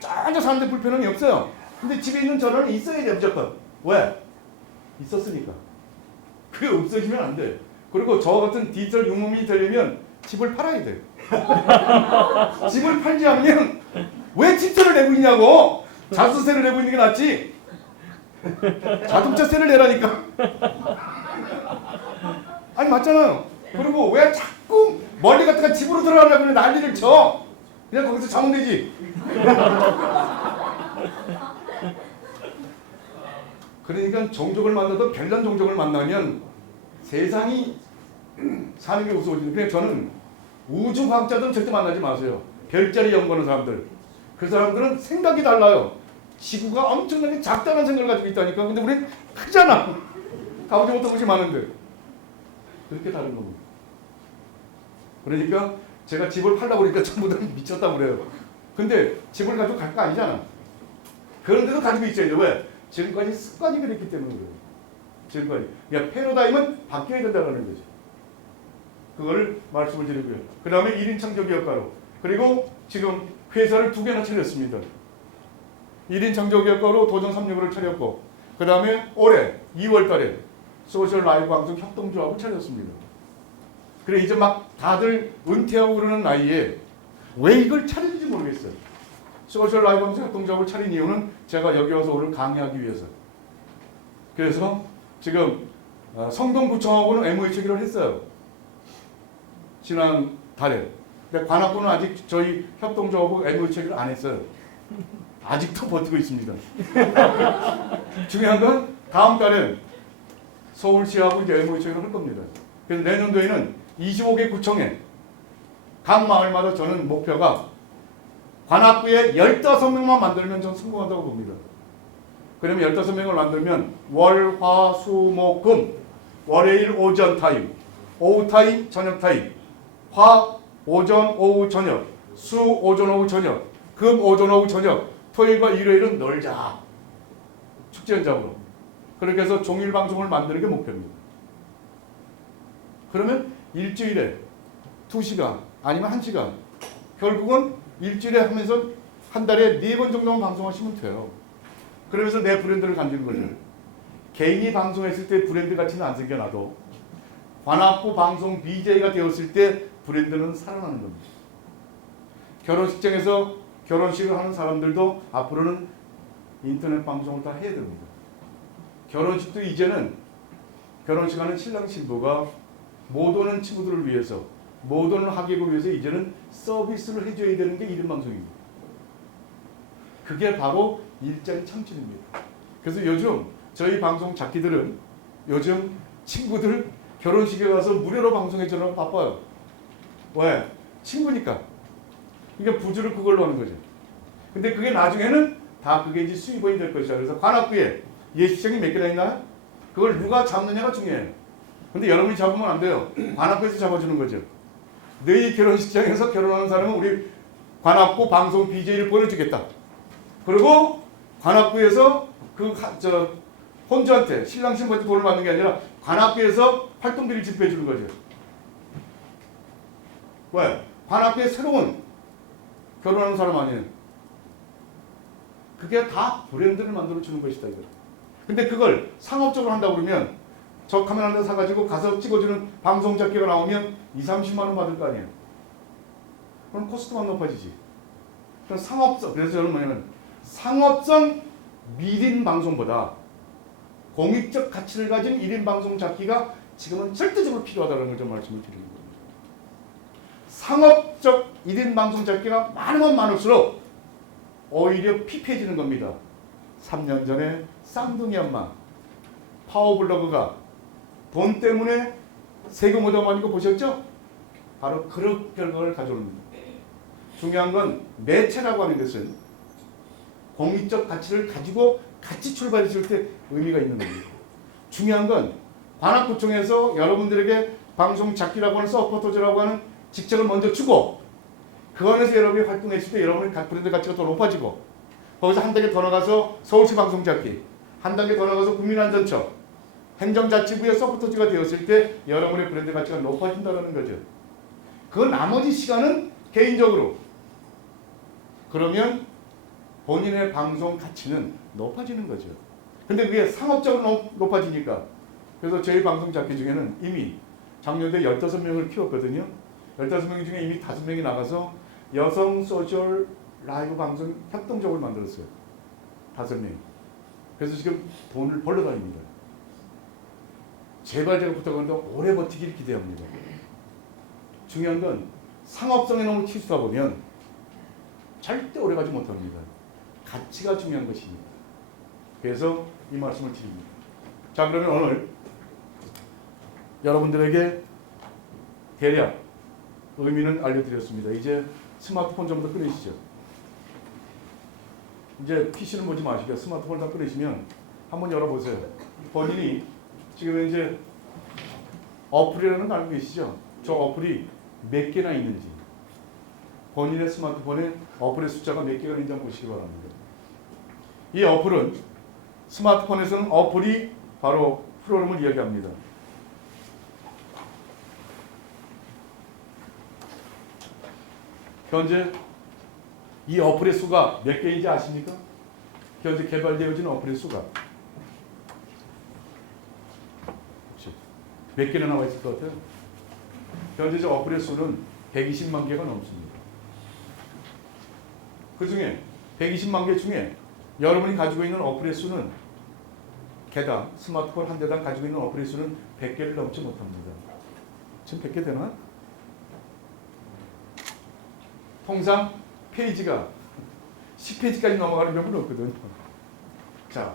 전혀 사는데 불편함이 없어요. 근데 집에 있는 전화는 있어야 돼요, 무조건. 왜? 있었으니까. 그게 없어지면 안 돼. 그리고 저와 같은 디지털 유목민이 되려면 집을 팔아야 돼. 집을 팔지 않으면 왜 집세를 내고 있냐고. 자수세를 내고 있는 게 낫지. 자동차세를 내라니까. 아니 맞잖아요. 그리고 왜 자꾸 멀리 갔다가 집으로 들어가려고 그래 난리를 쳐. 그냥 거기서 자면 되지. 그러니까 종족을 만나도 별난 종족을 만나면 세상이 사는 게 무서워지는. 그냥 저는 우주 과학자들은 절대 만나지 마세요. 별자리 연구하는 사람들. 그 사람들은 생각이 달라요. 지구가 엄청나게 작다는 생각을 가지고 있다니까. 근데 우리는 크잖아. 가보지 못한 곳이 많은데. 그렇게 다른 겁니다. 그러니까 제가 집을 팔려고 그러니까 전부 다 미쳤다고 그래요. 근데 집을 가지고 갈 거 아니잖아. 그런데도 가지고 있어야죠. 왜? 지금까지 습관이 그랬기 때문에 그래요. 지금까지. 그러니까 패러다임은 바뀌어야 된다는 거죠. 그걸 말씀을 드리고요. 그 다음에 1인 창조기업가로. 그리고 지금 회사를 2개나 차렸습니다. 1인 창조기업가로 도전 365를 차렸고 그 다음에 올해 2월 달에 소셜 라이브 방송 협동조합을 차렸습니다. 그래 이제 막 다들 은퇴하고 그러는 나이에 왜 이걸 차렸는지 모르겠어요. 소셜 라이브 방송 협동조합을 차린 이유는 제가 여기 와서 오늘 강의하기 위해서. 그래서 지금 성동구청하고는 MOU 체결을 했어요. 지난 달에. 근데 관악구는 아직 저희 협동조합하고 MOU 체결을 안 했어요. 아직도 버티고 있습니다. 중요한 건 다음 달에 서울시하고 이제 MOU 체결을 할 겁니다. 그래서 내년도에는 25개 구청에 각 마을마다 저는 목표가 관악구에 15명만 만들면 전 성공한다고 봅니다. 그러면 15명을 만들면 월, 화, 수, 목, 금 월요일 오전 타임, 오후 타임, 저녁 타임 화, 오전, 오후, 저녁 수, 오전, 오후, 저녁 금, 오전, 오후, 저녁 토요일과 일요일은 놀자. 축제 현장으로. 그렇게 해서 종일 방송을 만드는 게 목표입니다. 그러면 일주일에 2시간 아니면 1시간 결국은 일주일에 하면서 한 달에 4번 정도만 방송하시면 돼요. 그러면서 내 브랜드를 만드는 거죠. 개인이 방송했을 때 브랜드 가치는 안 생겨나도 관악구 방송 BJ가 되었을 때 브랜드는 살아나는 겁니다. 결혼식장에서 결혼식을 하는 사람들도 앞으로는 인터넷 방송을 다 해야 됩니다. 결혼식도 이제는 결혼식 하는 신랑 신부가 못 오는 친구들을 위해서, 못 오는 하객을 위해서 이제는 서비스를 해줘야 되는 게 1인 방송입니다. 그게 바로 일자리 창출입니다. 그래서 요즘 저희 방송 작기들은 요즘 친구들 결혼식에 가서 무료로 방송해주려고 바빠요. 왜? 친구니까. 이게 부주를 그걸로 하는 거죠. 근데 그게 나중에는 다 그게 이제 수입원이 될 것이다. 그래서 관악구에 예식장이 몇 개나 있나요? 그걸 누가 잡느냐가 중요해요. 근데 여러분이 잡으면 안 돼요. 관악구에서 잡아주는 거죠. 너희 결혼식장에서 결혼하는 사람은 우리 관악구 방송 BJ를 보내주겠다. 그리고 관악구에서 혼주한테 신랑 신부한테 돈을 받는 게 아니라 관악구에서 활동비를 지급해 주는 거죠. 왜? 관악구에 새로운 결혼하는 사람 아니에요. 그게 다 브랜드를 만들어 주는 것이다 이거. 근데 그걸 상업적으로 한다고 그러면 저 카메라 하나 사가지고 가서 찍어주는 방송 잡기가 나오면 2~30만 원 받을 거 아니에요. 그럼 코스트만 높아지지. 그럼 상업성, 그래서 저는 뭐냐면 상업성 미인 방송보다 공익적 가치를 가진 1인 방송 잡기가 지금은 절대적으로 필요하다는 걸 좀 말씀을 드리는 겁니다. 상업적 1인 방송 잡기가 많으면 많을수록 오히려 피폐해지는 겁니다. 3년 전에 쌍둥이 엄마 파워블로그가 돈 때문에 세금 얻어맞은 거 보셨죠? 바로 그런 결과를 가져옵니다. 중요한 건 매체라고 하는 것은 공익적 가치를 가지고 같이 출발했을 때 의미가 있는 겁니다. 중요한 건 관악구청에서 여러분들에게 방송 잡기라고 하는 서포터즈라고 하는 직책을 먼저 주고 그 안에서 여러분이 활동했을 때 여러분의 브랜드 가치가 더 높아지고 거기서 한 단계 더 나가서 서울시 방송 잡기, 한 단계 더 나가서 국민안전처, 행정자치부의 서포터즈가 되었을 때 여러분의 브랜드 가치가 높아진다는 거죠. 그 나머지 시간은 개인적으로 그러면 본인의 방송 가치는 높아지는 거죠. 근데 그게 상업적으로 높아지니까 그래서 저희 방송 잡기 중에는 이미 작년에 15명을 키웠거든요. 15명 중에 이미 5명이 나가서 여성 소셜 라이브 방송 협동적으로 만들었어요. 5명이. 그래서 지금 돈을 벌러 다닙니다. 제발 제가 부탁하는데 오래 버티기를 기대합니다. 중요한 건 상업성에 너무 치수다 보면 절대 오래 가지 못합니다. 가치가 중요한 것입니다. 그래서 이 말씀을 드립니다. 자, 그러면 오늘 여러분들에게 대략 의미는 알려드렸습니다. 이제 스마트폰 좀 더 꺼내시죠. 이제 PC는 보지 마시고 스마트폰 다 꺼내시면 한번 열어보세요. 본인이 지금 이제 어플이라는 거 알고 계시죠? 저 어플이 몇 개나 있는지 본인의 스마트폰에 어플의 숫자가 몇 개가 있는지 한번 보시기 바랍니다. 이 어플은 스마트폰에서는 어플이 바로 프로그램을 이야기합니다. 현재 이 어플의 수가 몇 개인지 아십니까? 현재 개발되어진 어플의 수가 몇 개나 나와 있을 것 같아요? 현재 저 어플의 수는 120만 개가 넘습니다. 그 중에 120만 개 중에 여러분이 가지고 있는 어플의 수는 개당, 스마트폰 한 대당 가지고 있는 어플의 수는 100개를 넘지 못합니다. 지금 100개 되나? 통상 페이지가 10페이지까지 넘어가는 경우는 없거든요. 자,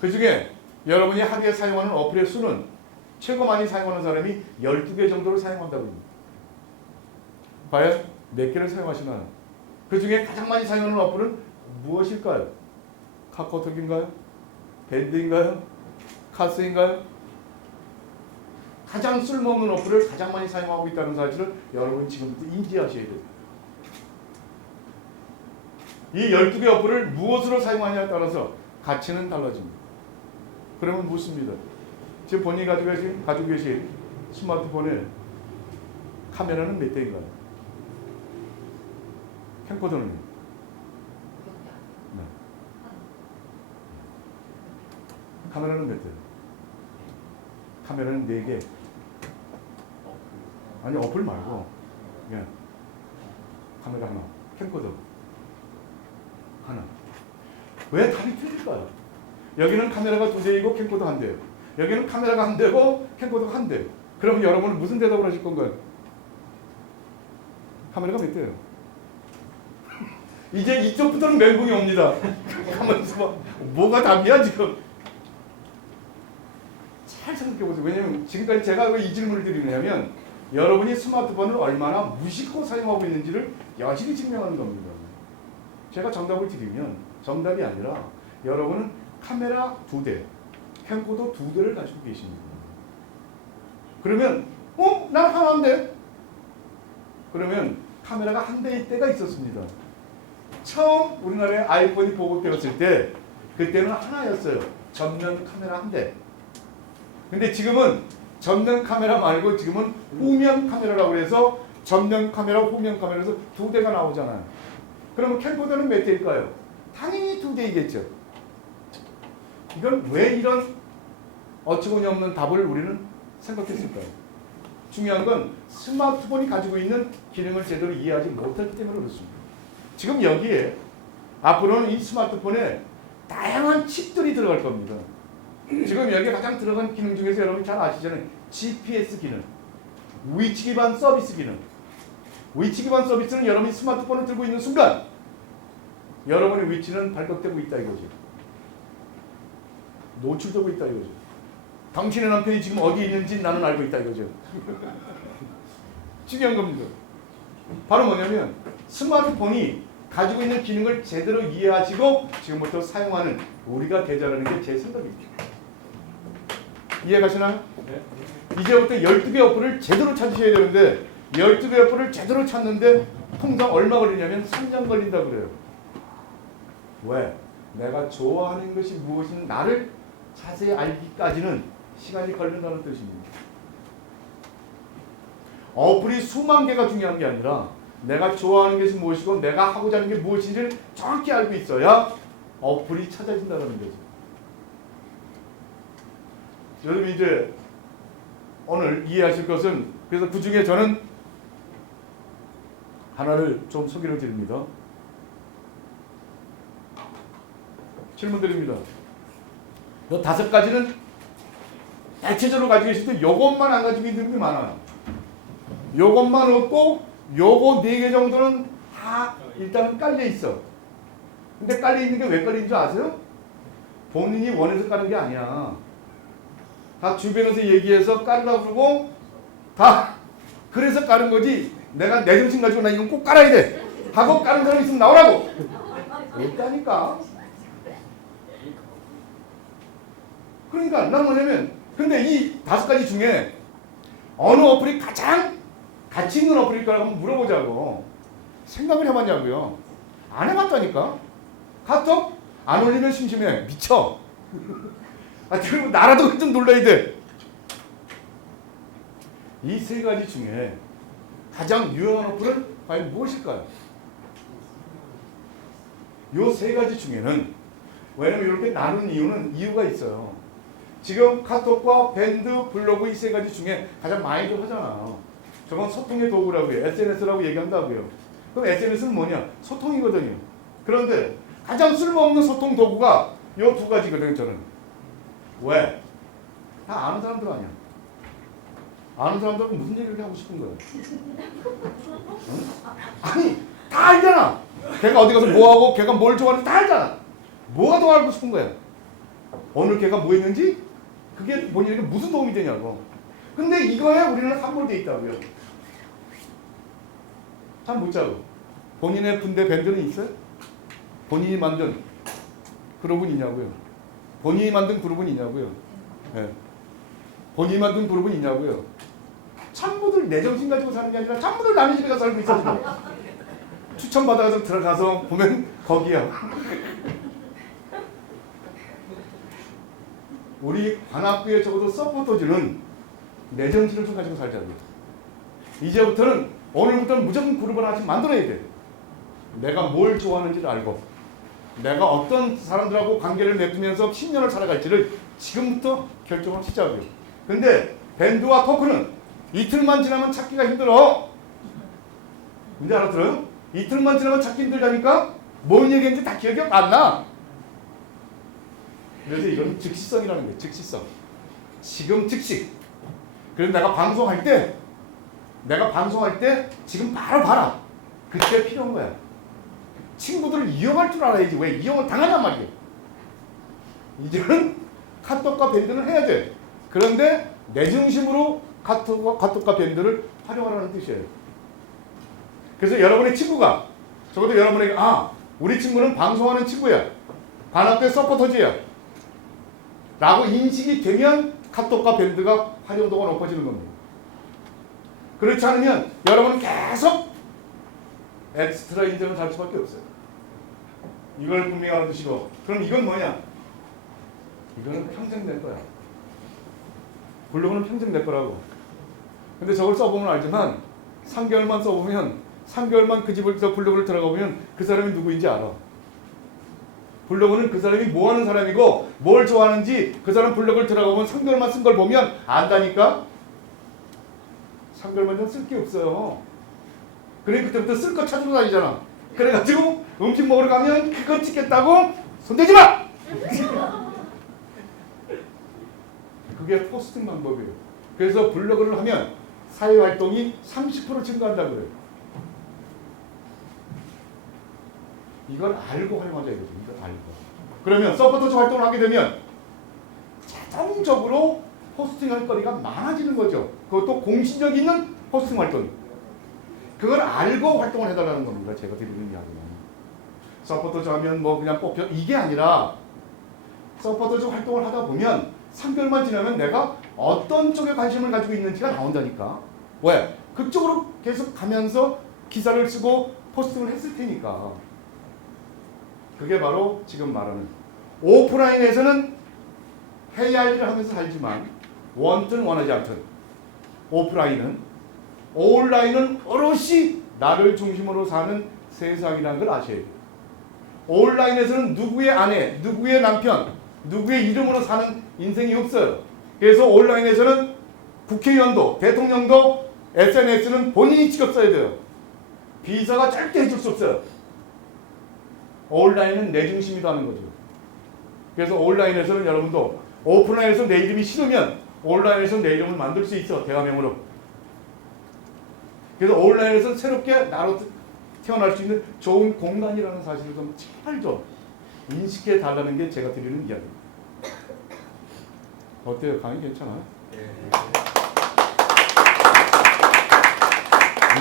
그 중에 여러분이 하루에 사용하는 어플의 수는 최고 많이 사용하는 사람이 12개 정도를 사용한다고 합니다. 과연 몇 개를 사용하시나요? 그 중에 가장 많이 사용하는 어플은 무엇일까요? 카카오톡인가요? 밴드인가요? 카스인가요? 가장 쓸모없는 어플을 가장 많이 사용하고 있다는 사실을 여러분 지금부터 인지하셔야 돼요. 이 12개 어플을 무엇으로 사용하냐에 따라서 가치는 달라집니다. 그러면 묻습니다. 지금 본인이 가지고 계신 스마트폰에 카메라는 몇 대인가요? 캠코더는? 네. 카메라는 몇 대? 카메라는 4개. 아니 어플 말고 그냥 카메라 하나, 캠코더 하나. 왜 답이 틀릴까요? 여기는 카메라가 2대이고 캠코더 1대. 여기는 카메라가 한 대고 캠코더가 한 대. 그럼 여러분은 무슨 대답을 하실 건가요? 카메라가 몇 대예요? 이제 이쪽부터는 멘붕이 옵니다. 가만히 있어봐. 뭐가 답이야 지금? 잘 생각해보세요. 왜냐면 지금까지 제가 왜 이 질문을 드리냐면 여러분이 스마트폰을 얼마나 무심코 사용하고 있는지를 여실히 증명하는 겁니다. 제가 정답을 드리면 정답이 아니라 여러분은 카메라 2대, 캠코더 2대를 가지고 계십니다. 그러면 난 하나인데? 그러면 카메라가 한 대일 때가 있었습니다. 처음 우리나라에 아이폰이 보급되었을 때 그때는 하나였어요. 전면 카메라 한 대. 근데 지금은 전면 카메라 말고 지금은 후면 카메라라고 해서 전면 카메라, 후면 카메라에서 2대가 나오잖아요. 그러면 캠코더는 몇 대일까요? 당연히 2대이겠죠. 이건 왜 이런 어처구니 없는 답을 우리는 생각했을까요? 중요한 건 스마트폰이 가지고 있는 기능을 제대로 이해하지 못했기 때문에 그렇습니다. 지금 여기에 앞으로는 이 스마트폰에 다양한 칩들이 들어갈 겁니다. 지금 여기에 가장 들어간 기능 중에서 여러분 잘 아시잖아요. GPS 기능, 위치 기반 서비스 기능. 위치 기반 서비스는 여러분이 스마트폰을 들고 있는 순간 여러분의 위치는 발각되고 있다 이거죠. 노출되고 있다 이거죠. 당신의 남편이 지금 어디에 있는지 나는 알고 있다 이거죠. 중요한 겁니다. 바로 뭐냐면 스마트폰이 가지고 있는 기능을 제대로 이해하시고 지금부터 사용하는 우리가 되자라는 게 제 생각입니다. 이해가시나요? 네. 이제부터 12개 어플을 제대로 찾으셔야 되는데 12개 어플을 제대로 찾는데 통상 얼마 걸리냐면 3년 걸린다 그래요. 왜? 내가 좋아하는 것이 무엇인 나를 자세히 알기까지는 시간이 걸린다는 뜻입니다. 어플이 수만 개가 중요한 게 아니라 내가 좋아하는 것이 무엇이고 내가 하고자 하는 게 무엇인지를 정확히 알고 있어야 어플이 찾아진다는 거죠. 여러분 이제 오늘 이해하실 것은 그래서 그 중에 저는 하나를 좀 소개를 드립니다. 질문 드립니다. 이 5가지는 대체적으로 가지고 계실 때 요것만 안 가지고 있는 게 많아요. 요것만 없고 요거 4개 정도는 다 일단은 깔려 있어. 근데 깔려 있는 게 왜 깔린 줄 아세요? 본인이 원해서 까는 게 아니야. 다 주변에서 얘기해서 깔으라고 그러고 다 그래서 까는 거지. 내가 내 정신 가지고 나 이건 꼭 깔아야 돼 하고 까는 사람 있으면 나오라고. 그렇다니까. 그러니까 난 뭐냐면 근데 이 5가지 중에 어느 어플이 가장 가치 있는 어플일까라고 한번 물어보자고. 생각을 해봤냐고요. 안 해봤다니까. 카톡? 안 올리면 심심해. 미쳐. 그리고 나라도 좀 놀라야 돼. 이 3가지 중에 가장 유용한 어플은 과연 무엇일까요? 이 3가지 중에는 왜냐면 이렇게 나눈 이유가 있어요. 지금 카톡과 밴드, 블로그 이 3가지 중에 가장 많이들 하잖아. 저건 소통의 도구라고 해요. SNS라고 얘기한다고요. 그럼 SNS는 뭐냐? 소통이거든요. 그런데 가장 쓸모없는 소통 도구가 이 2가지거든요. 저는. 왜? 다 아는 사람들 아니야. 아는 사람들하고 무슨 얘기를 하고 싶은 거야? 응? 아니 다 알잖아. 걔가 어디 가서 뭐하고 걔가 뭘 좋아하는지 다 알잖아. 뭐가 더 알고 싶은 거야? 오늘 걔가 뭐 했는지? 그게 본인에게 무슨 도움이 되냐고. 근데 이거에 우리는 함몰되어 있다고요. 참 묻자고. 본인의 군대 밴드는 있어요? 본인이 만든 그룹은 있냐고요. 본인이 만든 그룹은 있냐고요. 네. 본인이 만든 그룹은 있냐고요. 전부들 내 정신 가지고 사는 게 아니라 전부들 남의 집에 가서 살고 있어 지금. 추천받아서 들어가서 보면 거기야. 우리 관악구에 적어도 서포터즈는 내 정신을 좀 가지고 살자고요. 이제부터는 오늘부터는 무조건 그룹을 하나씩 만들어야 돼. 내가 뭘 좋아하는지를 알고 내가 어떤 사람들하고 관계를 맺으면서 10년을 살아갈지를 지금부터 결정을 시작해요. 근데 밴드와 토크는 이틀만 지나면 찾기가 힘들어. 뭔지 알아들어요? 이틀만 지나면 찾기 힘들다니까? 뭔 얘기인지 다 기억이 안 나. 그래서 이건 즉시성이라는 거예요. 즉시성. 지금 즉시. 그래서 내가 방송할 때 지금 바로 봐라. 그때 필요한 거야. 친구들을 이용할 줄 알아야지. 왜 이용을 당하냔 말이에요. 이제는 카톡과 밴드는 해야 돼. 그런데 내 중심으로 카톡과 밴드를 활용하라는 뜻이에요. 그래서 여러분의 친구가 적어도 여러분에게 우리 친구는 방송하는 친구야. 관악대 서포터즈야. 라고 인식이 되면 카톡과 밴드가 활용도가 높아지는 겁니다. 그렇지 않으면 여러분은 계속 엑스트라 인정을 달 수밖에 없어요. 이걸 분명히 알아두시고. 그럼 이건 뭐냐? 이거는 평생 내 거야. 블로그는 평생 내 거라고. 근데 저걸 써보면 알지만 3개월만 써보면 3개월만 그 집을 블로그를 들어가 보면 그 사람이 누구인지 알아. 블로그는 그 사람이 뭐 하는 사람이고 뭘 좋아하는지 그 사람 블로그를 들어가 보면 3개월만 쓴 걸 보면 안다니까. 3개월만 좀 쓸 게 없어요. 그래 그때부터 쓸 거 찾으러 다니잖아. 그래가지고 음식 먹으러 가면 그거 찍겠다고 손대지 마! 그게 포스팅 방법이에요. 그래서 블로그를 하면 사회활동이 30% 증가한다고 그래요. 이걸 알고 활용하자 이거죠. 이걸 알고. 그러면 서포터즈 활동을 하게 되면 자동적으로 포스팅 할 거리가 많아지는 거죠. 그것도 공신력 있는 포스팅 활동. 그걸 알고 활동을 해달라는 겁니다. 제가 드리는 이야기는. 서포터즈 하면 뭐 그냥 뽑혀 이게 아니라 서포터즈 활동을 하다 보면 3개월만 지나면 내가 어떤 쪽에 관심을 가지고 있는지가 나온다니까. 왜? 그쪽으로 계속 가면서 기사를 쓰고 포스팅을 했을 테니까. 그게 바로 지금 말하는 오프라인에서는 해야 할 일을 하면서 살지만 원든 원하지 않든 오프라인은 온라인은 오롯이 나를 중심으로 사는 세상이라는 걸 아셔야 돼요. 온라인에서는 누구의 아내, 누구의 남편, 누구의 이름으로 사는 인생이 없어요. 그래서 온라인에서는 국회의원도 대통령도 SNS는 본인이 직접 써야 돼요. 비서가 절대 해줄 수 없어요. 온라인은 내 중심이다 하는 거죠. 그래서 온라인에서는 여러분도 오프라인에서 내 이름이 싫으면 온라인에서 내 이름을 만들 수 있어. 대화명으로. 그래서 온라인에서 새롭게 나로 태어날 수 있는 좋은 공간이라는 사실을 좀 제발 좀 인식해 달라는 게 제가 드리는 이야기입니다. 어때요? 강의 괜찮아요?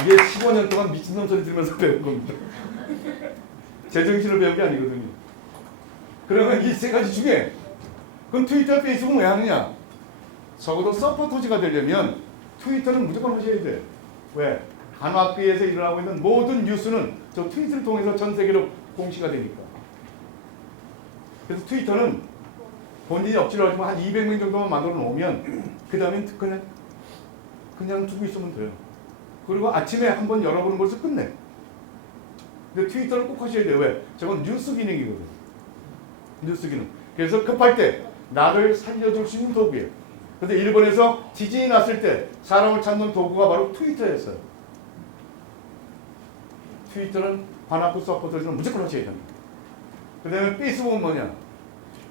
이게 15년 동안 미친놈 소리 들으면서 배운 겁니다. 제정신을 배운 게 아니거든요. 그러면 이 세 가지 중에 그럼 트위터, 페이스북은 왜 하느냐? 적어도 서포터즈가 되려면 트위터는 무조건 하셔야 돼. 왜? 간호학계에서 일어나고 있는 모든 뉴스는 저 트윗을 통해서 전 세계로 공시가 되니까. 그래서 트위터는 본인이 억지로 하지만 한 200명 정도만 만들어 놓으면 그 다음엔 그냥 두고 있으면 돼요. 그리고 아침에 한번 열어보는 것을 끝내. 근데 트위터를 꼭 하셔야 돼요. 왜? 저건 뉴스 기능이거든. 뉴스 기능. 그래서 급할 때 나를 살려줄 수 있는 도구예요. 근데 일본에서 지진이 났을 때 사람을 찾는 도구가 바로 트위터였어요. 트위터는 관악구 서포터즈는 무조건 하셔야 됩니다. 그 다음에 페이스북은 뭐냐?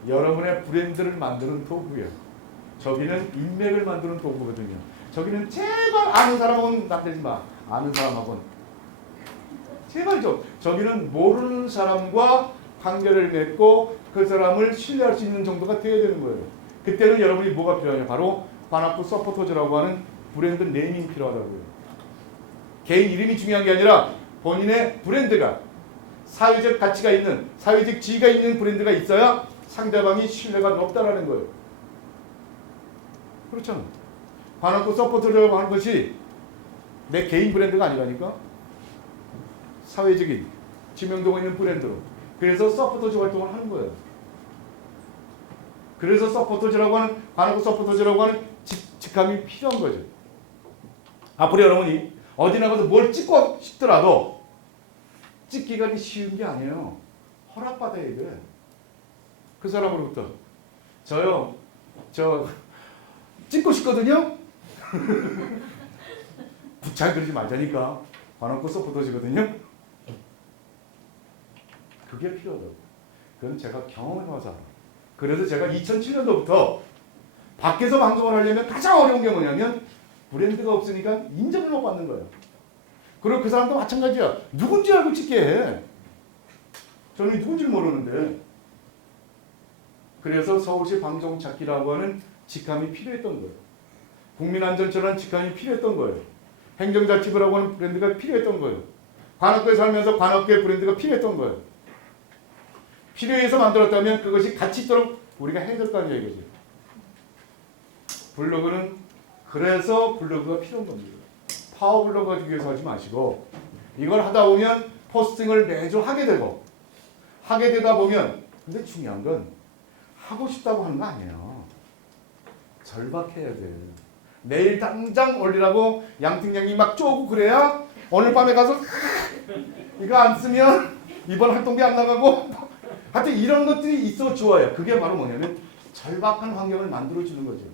여러분의 브랜드를 만드는 도구예요. 저기는 인맥을 만드는 도구거든요. 저기는 제발 아는 사람하고는 남들지 마. 아는 사람하고는 제발 좀. 저기는 모르는 사람과 관계를 맺고 그 사람을 신뢰할 수 있는 정도가 되어야 되는 거예요. 그때는 여러분이 뭐가 필요하냐? 바로 관악구 서포터즈라고 하는 브랜드 네이밍이 필요하다고요. 개인 이름이 중요한 게 아니라 본인의 브랜드가 사회적 가치가 있는, 사회적 지위가 있는 브랜드가 있어야 상대방이 신뢰가 높다라는 거예요. 그렇잖아. 관악구 서포터즈라고 하는 것이 내 개인 브랜드가 아니라니까. 사회적인 지명도가 있는 브랜드로. 그래서 서포터즈 활동을 하는 거예요. 그래서 서포터즈라고 하는, 관악구 서포터즈라고 하는 직함이 필요한 거죠. 앞으로 여러분이 어디 나가서 뭘 찍고 싶더라도 찍기가 쉬운 게 아니에요. 허락받아야 돼. 그 사람으로부터. 저 찍고 싶거든요. 잘 그러지 말자니까. 관악구 서포터즈거든요. 그게 필요하다고. 그건 제가 경험해봐서 알아요. 그래서 제가 2007년도부터 밖에서 방송을 하려면 가장 어려운 게 뭐냐면 브랜드가 없으니까 인정을 못 받는 거예요. 그리고 그 사람도 마찬가지야. 누군지 알고 찍게 해. 저는 누군지 모르는데. 그래서 서울시 방송 찾기라고 하는 직함이 필요했던 거예요. 국민안전처라는 직함이 필요했던 거예요. 행정자치부라고 하는 브랜드가 필요했던 거예요. 관악구에 살면서 관악구의 브랜드가 필요했던 거예요. 필요해서 만들었다면 그것이 가치 있도록 우리가 해야 될 거 아니에요, 이거지. 블로그는 그래서 블로그가 필요한 겁니다. 파워 블로그 하기 위해서 하지 마시고 이걸 하다 보면 포스팅을 매주 하게 되다 보면 근데 중요한 건 하고 싶다고 하는 거 아니에요. 절박해야 돼. 내일 당장 올리라고 양팀장이 막 쪼고 그래야 오늘 밤에 가서 이거 안 쓰면 이번 활동비 안 나가고 하여튼 이런 것들이 있어 좋아요. 그게 바로 뭐냐면 절박한 환경을 만들어주는 거죠.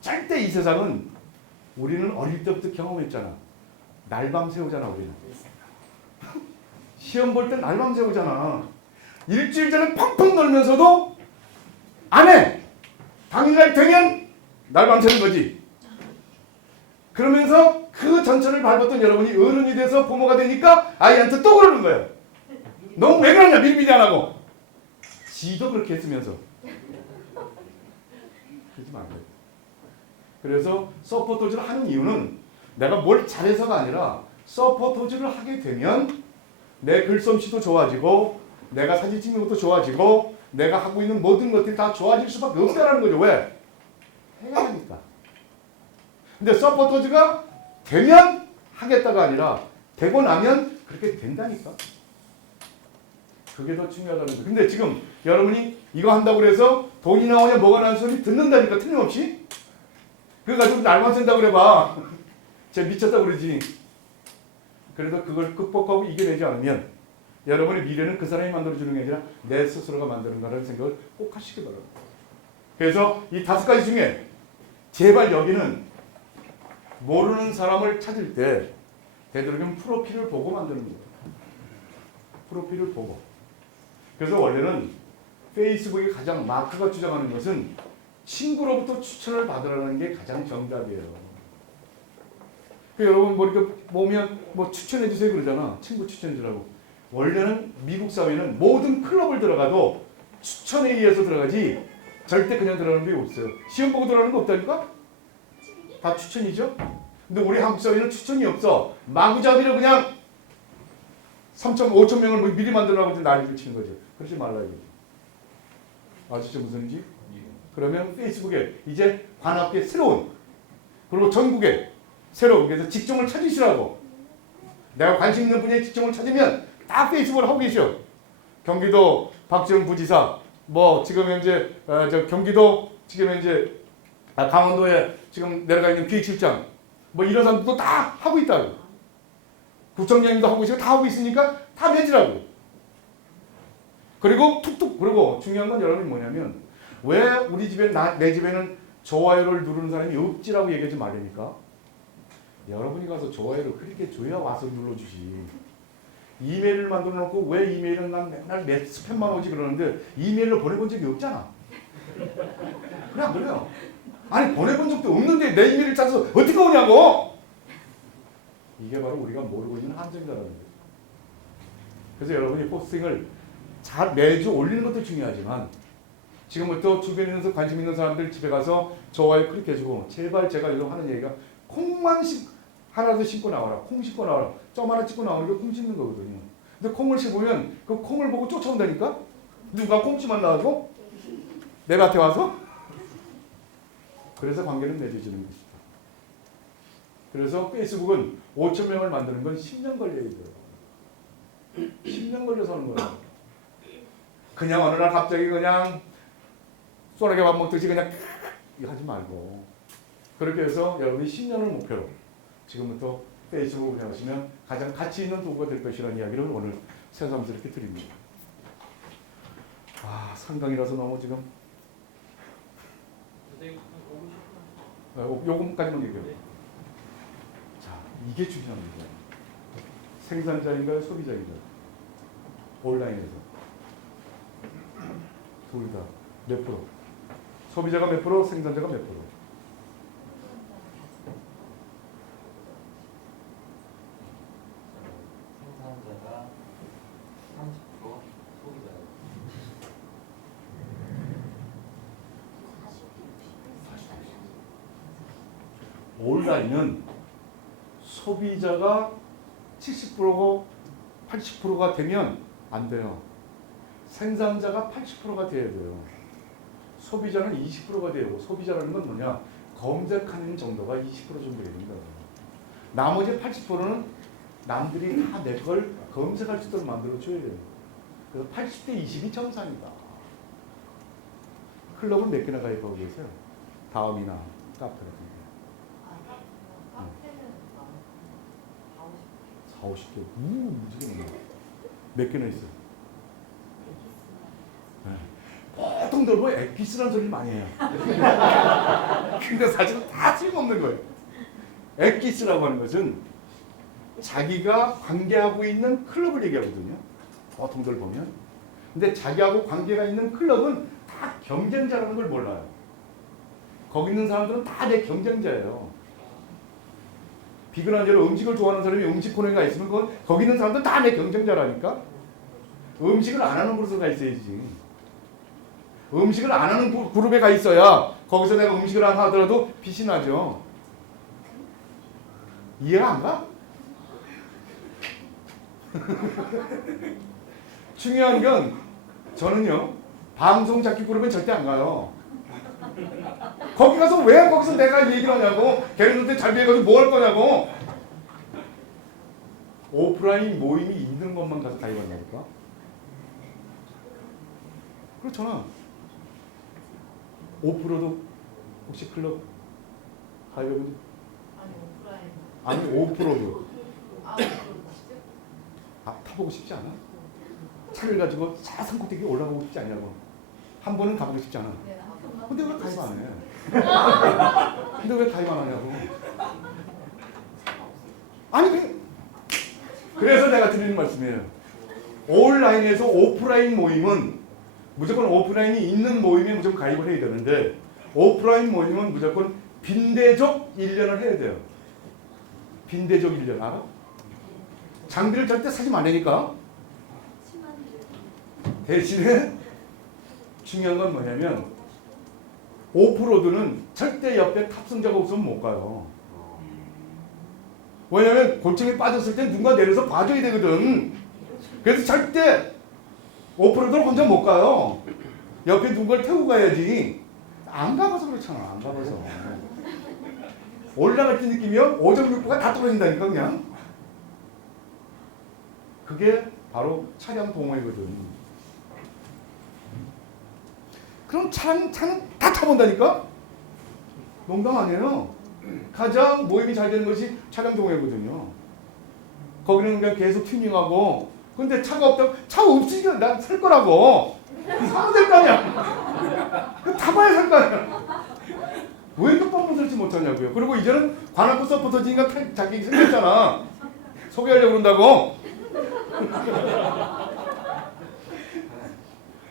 절대 이 세상은 우리는 어릴 때부터 경험했잖아. 날밤 새우잖아 우리는. 시험 볼 때 날밤 새우잖아. 일주일 전에 펑펑 놀면서도 안 해. 당일날 되면 날밤 새는 거지. 그러면서 그 전철을 밟았던 여러분이 어른이 돼서 부모가 되니까 아이한테 또 그러는 거예요. 너 왜 그러냐 미리미리 안 하고. 지도 그렇게 했으면서. 그러지 말아요. 그래서 서포터즈를 하는 이유는 내가 뭘 잘해서가 아니라 서포터즈를 하게 되면 내 글솜씨도 좋아지고 내가 사진 찍는 것도 좋아지고 내가 하고 있는 모든 것들이 다 좋아질 수밖에 없다라는 거죠. 왜? 해야 하니까. 근데 서포터즈가 되면 하겠다가 아니라 되고 나면 그렇게 된다니까. 그게 더 중요하다는 거죠. 근데 지금 여러분이 이거 한다고 해서 돈이 나오냐 뭐가 나는 소리 듣는다니까 틀림없이. 그거 가지고 날만 쓴다고 그래봐. 쟤 미쳤다고 그러지. 그래도 그걸 극복하고 이겨내지 않으면 여러분의 미래는 그 사람이 만들어주는 게 아니라 내 스스로가 만드는 거라는 생각을 꼭 하시기 바랍니다. 그래서 이 5가지 중에 제발 여기는 모르는 사람을 찾을 때 되도록이면 프로필을 보고 만드는 거예요. 프로필을 보고. 그래서 원래는 페이스북이 가장 마크가 주장하는 것은 친구로부터 추천을 받으라는 게 가장 정답이에요. 여러분 뭐 이렇게 보면 뭐 추천해 주세요 그러잖아. 친구 추천해 주라고. 원래는 미국 사회는 모든 클럽을 들어가도 추천에 의해서 들어가지 절대 그냥 들어가는 게 없어요. 시험 보고 들어가는 거 없다니까? 다 추천이죠? 근데 우리 한국 사회는 추천이 없어. 마구잡이로 그냥 5천 명을 미리 만들어라고 난리를 치는 거죠. 그러지 말라 이거죠. 아시죠 무슨 일인지? 그러면 페이스북에 이제 관악구의 새로운 그리고 전국에 새로운 그래서 직종을 찾으시라고. 내가 관심 있는 분야의 직종을 찾으면 다 페이스북을 하고 계셔. 경기도 박지원 부지사 뭐 지금 현재 저 경기도 지금 현재 강원도에 지금 내려가 있는 기획실장 뭐 이런 사람들도 다 하고 있다고. 구청장님도 하고 있고 다 하고 있으니까 다 매지라고. 그리고 툭툭 그리고 중요한 건 여러분이 뭐냐면 왜 우리 집에 내 집에는 좋아요를 누르는 사람이 없지라고 얘기하지 말라니까. 여러분이 가서 좋아요를 그렇게 줘야 와서 눌러주시. 이메일을 만들어 놓고 왜 이메일은 난 맨날 내 스팸만 오지 그러는데 이메일로 보내본 적이 없잖아. 그냥 그래요. 아니 보내본 적도 없는데 내 이메일을 찾아서 어떻게 오냐고. 이게 바로 우리가 모르고 있는 한정이라는 거예요. 그래서 여러분이 포스팅을 잘 매주 올리는 것도 중요하지만 지금부터 주변에 있는 관심 있는 사람들 집에 가서 좋아요 클릭해주고 제발 제가 요즘 하는 얘기가 콩만 하나도 심고 나와라. 콩 심고 나와라. 점 하나 찍고 나오는 게 콩 심는 거거든요. 근데 콩을 심으면 그 콩을 보고 쫓아온다니까? 누가 콩치만 나와서? 내 밭에 와서? 그래서 관계는 맺어지는 것이다. 그래서 페이스북은 5천 명을 만드는 건 10년 걸려야 돼요. 10년 걸려서 하는 거예요. 그냥 어느 날 갑자기 그냥 소라게 밥 먹듯이 그냥 하지 말고 그렇게 해서 여러분이 10년을 목표로 지금부터 페이스북을 운영하시면 가장 가치 있는 도구가 될 것이라는 이야기를 오늘 새삼스럽게 드립니다. 아 상강이라서 너무 지금 요금까지만 얘기해요. 자 이게 중요합니다. 생산자인가요 소비자인가요? 온라인에서 둘 다 몇 프로? 소비자가 몇 프로, 생산자가 몇 프로? 생산자가 30%, 소비자가 온라인은 소비자가 70%고 80%가 되면 안 돼요. 생산자가 80%가 돼야 돼요. 소비자는 20%가 돼요. 소비자라는 건 뭐냐? 검색하는 정도가 20% 정도 됩니다. 나머지 80%는 남들이 다 내 걸 검색할 수 있도록 만들어줘야 돼요. 그래서 80대 20이 정상이다. 클럽은 몇 개나 가입하고 계세요? 다음이나 카페 같은 거. 카페는 4, 50개. 무지개 많아. 몇 개나 있어요? 네. 보통들 뭐 엑기스라는 소리를 많이 해요. 근데 사실은 다 쓸모없는 거예요. 엑기스라고 하는 것은 자기가 관계하고 있는 클럽을 얘기하거든요. 보통들 보면. 근데 자기하고 관계가 있는 클럽은 다 경쟁자라는 걸 몰라요. 거기 있는 사람들은 다 내 경쟁자예요. 비근한제로 음식을 좋아하는 사람이 음식 코너가 있으면 그건 거기 있는 사람들 다 내 경쟁자라니까. 음식을 안 하는 그룹에 가 있어야지. 음식을 안 하는 그룹에 가 있어야 거기서 내가 음식을 안 하더라도 빛이 나죠. 이해가 안 가? 중요한 건 저는요 방송 잡기 그룹엔 절대 안 가요. 거기 가서 왜 거기서 내가 얘기를 하냐고. 걔네들한테 잘 배워가지고 뭐 할 거냐고. 오프라인 모임이 있는 것만 가서 가입한다니까. 그렇잖아. 5%도 혹시 클럽 가입해본 적? 아니 오프라인. 아니 5%도. 아 오프라인. 아 타보고 싶지 않아? 차를 가지고 산꼭대기 올라가고 싶지 않냐고. 한 번은 가보고 싶지 않아. 네, 한 근데 왜 가입 안 해? 근데 왜 가입 안 하냐고. 아니 그래서 내가 드리는 말씀이에요. 온라인에서 오프라인 모임은 무조건 오프라인이 있는 모임에 무조건 가입을 해야 되는데 오프라인 모임은 무조건 빈대적 1년을 해야 돼요. 빈대적 1년 알아? 장비를 절대 사지 말라니까. 대신에 중요한 건 뭐냐면 오프로드는 절대 옆에 탑승자가 없으면 못 가요. 왜냐면 골청에 빠졌을 때 누가 내려서 봐줘야 되거든. 그래서 절대 오프로드를 혼자 못 가요. 옆에 누군가를 태우고 가야지. 안 가봐서 그렇잖아. 안 가봐서. 올라갈 때 느낌이요. 5.6부가 다 떨어진다니까 그냥. 그게 바로 차량 동호회거든. 그럼 차는 다 타본다니까? 농담 아니에요. 가장 모임이 잘 되는 것이 차량 동호회거든요. 거기는 그냥 계속 튜닝하고. 근데 차가 없다고 차 없으니까 난 살 거라고. 사면 될 거 아니야. 타봐야 살 거 아니야. 왜 끝방문 설치 못하냐고요. 그리고 이제는 관악구 서포터지니까 자격이 생겼잖아. 소개하려고 그런다고.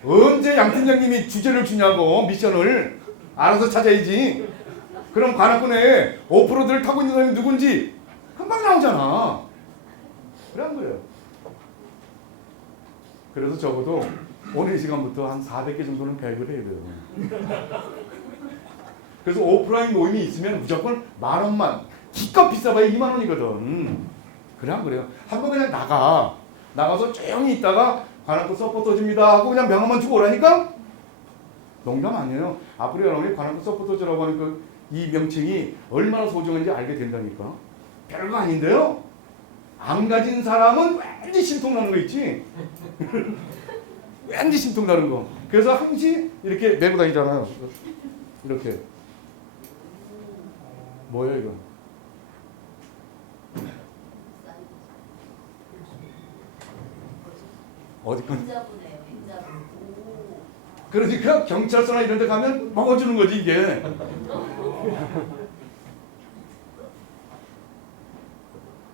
언제 양 팀장님이 주제를 주냐고. 미션을 알아서 찾아야지. 그럼 관악구 내에 오프로드를 타고 있는 사람이 누군지 금방 나오잖아. 그래 안 그래요? 그래서 적어도 오늘 이 시간부터 한 400개 정도는 배급을 해야 돼요. 그래서 오프라인 모임이 있으면 무조건 10,000원만. 기껏 비싸봐야 20,000원이거든. 그래 안 그래요? 한번 그냥 나가서 조용히 있다가 관악구 서포터즈입니다 하고 그냥 명함만 주고 오라니까? 농담 아니에요. 앞으로 여러분이 관악구 서포터즈라고 하는 이 명칭이 얼마나 소중한지 알게 된다니까. 별거 아닌데요? 안 가진 사람은 왠지 심통나는 거 있지? 왠지 심통나는 거. 그래서 항시 이렇게 메고 다니잖아요. 이렇게. 뭐야 이거? 어디 건? 빈자분이에요. 빈자분. 그러니까 경찰서나 이런 데 가면 먹어주는 거지 이게.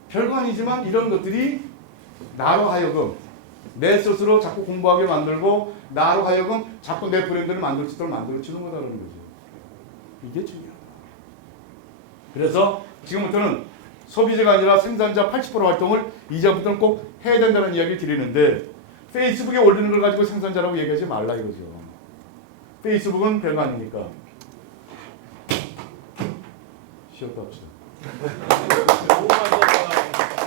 별거 아니지만 이런 것들이 나로 하여금 내 스스로 자꾸 공부하게 만들고 나로 하여금 자꾸 내 브랜드를 만들 수 있도록 만들어주는 거다라는 거죠. 이게 중요하다. 그래서 지금부터는 소비자가 아니라 생산자 80% 활동을 이제부터는 꼭 해야 된다는 이야기를 드리는데 페이스북에 올리는 걸 가지고 생산자라고 얘기하지 말라 이거죠. 페이스북은 별거 아니니까. 쉬었다 합시다. 너무 많이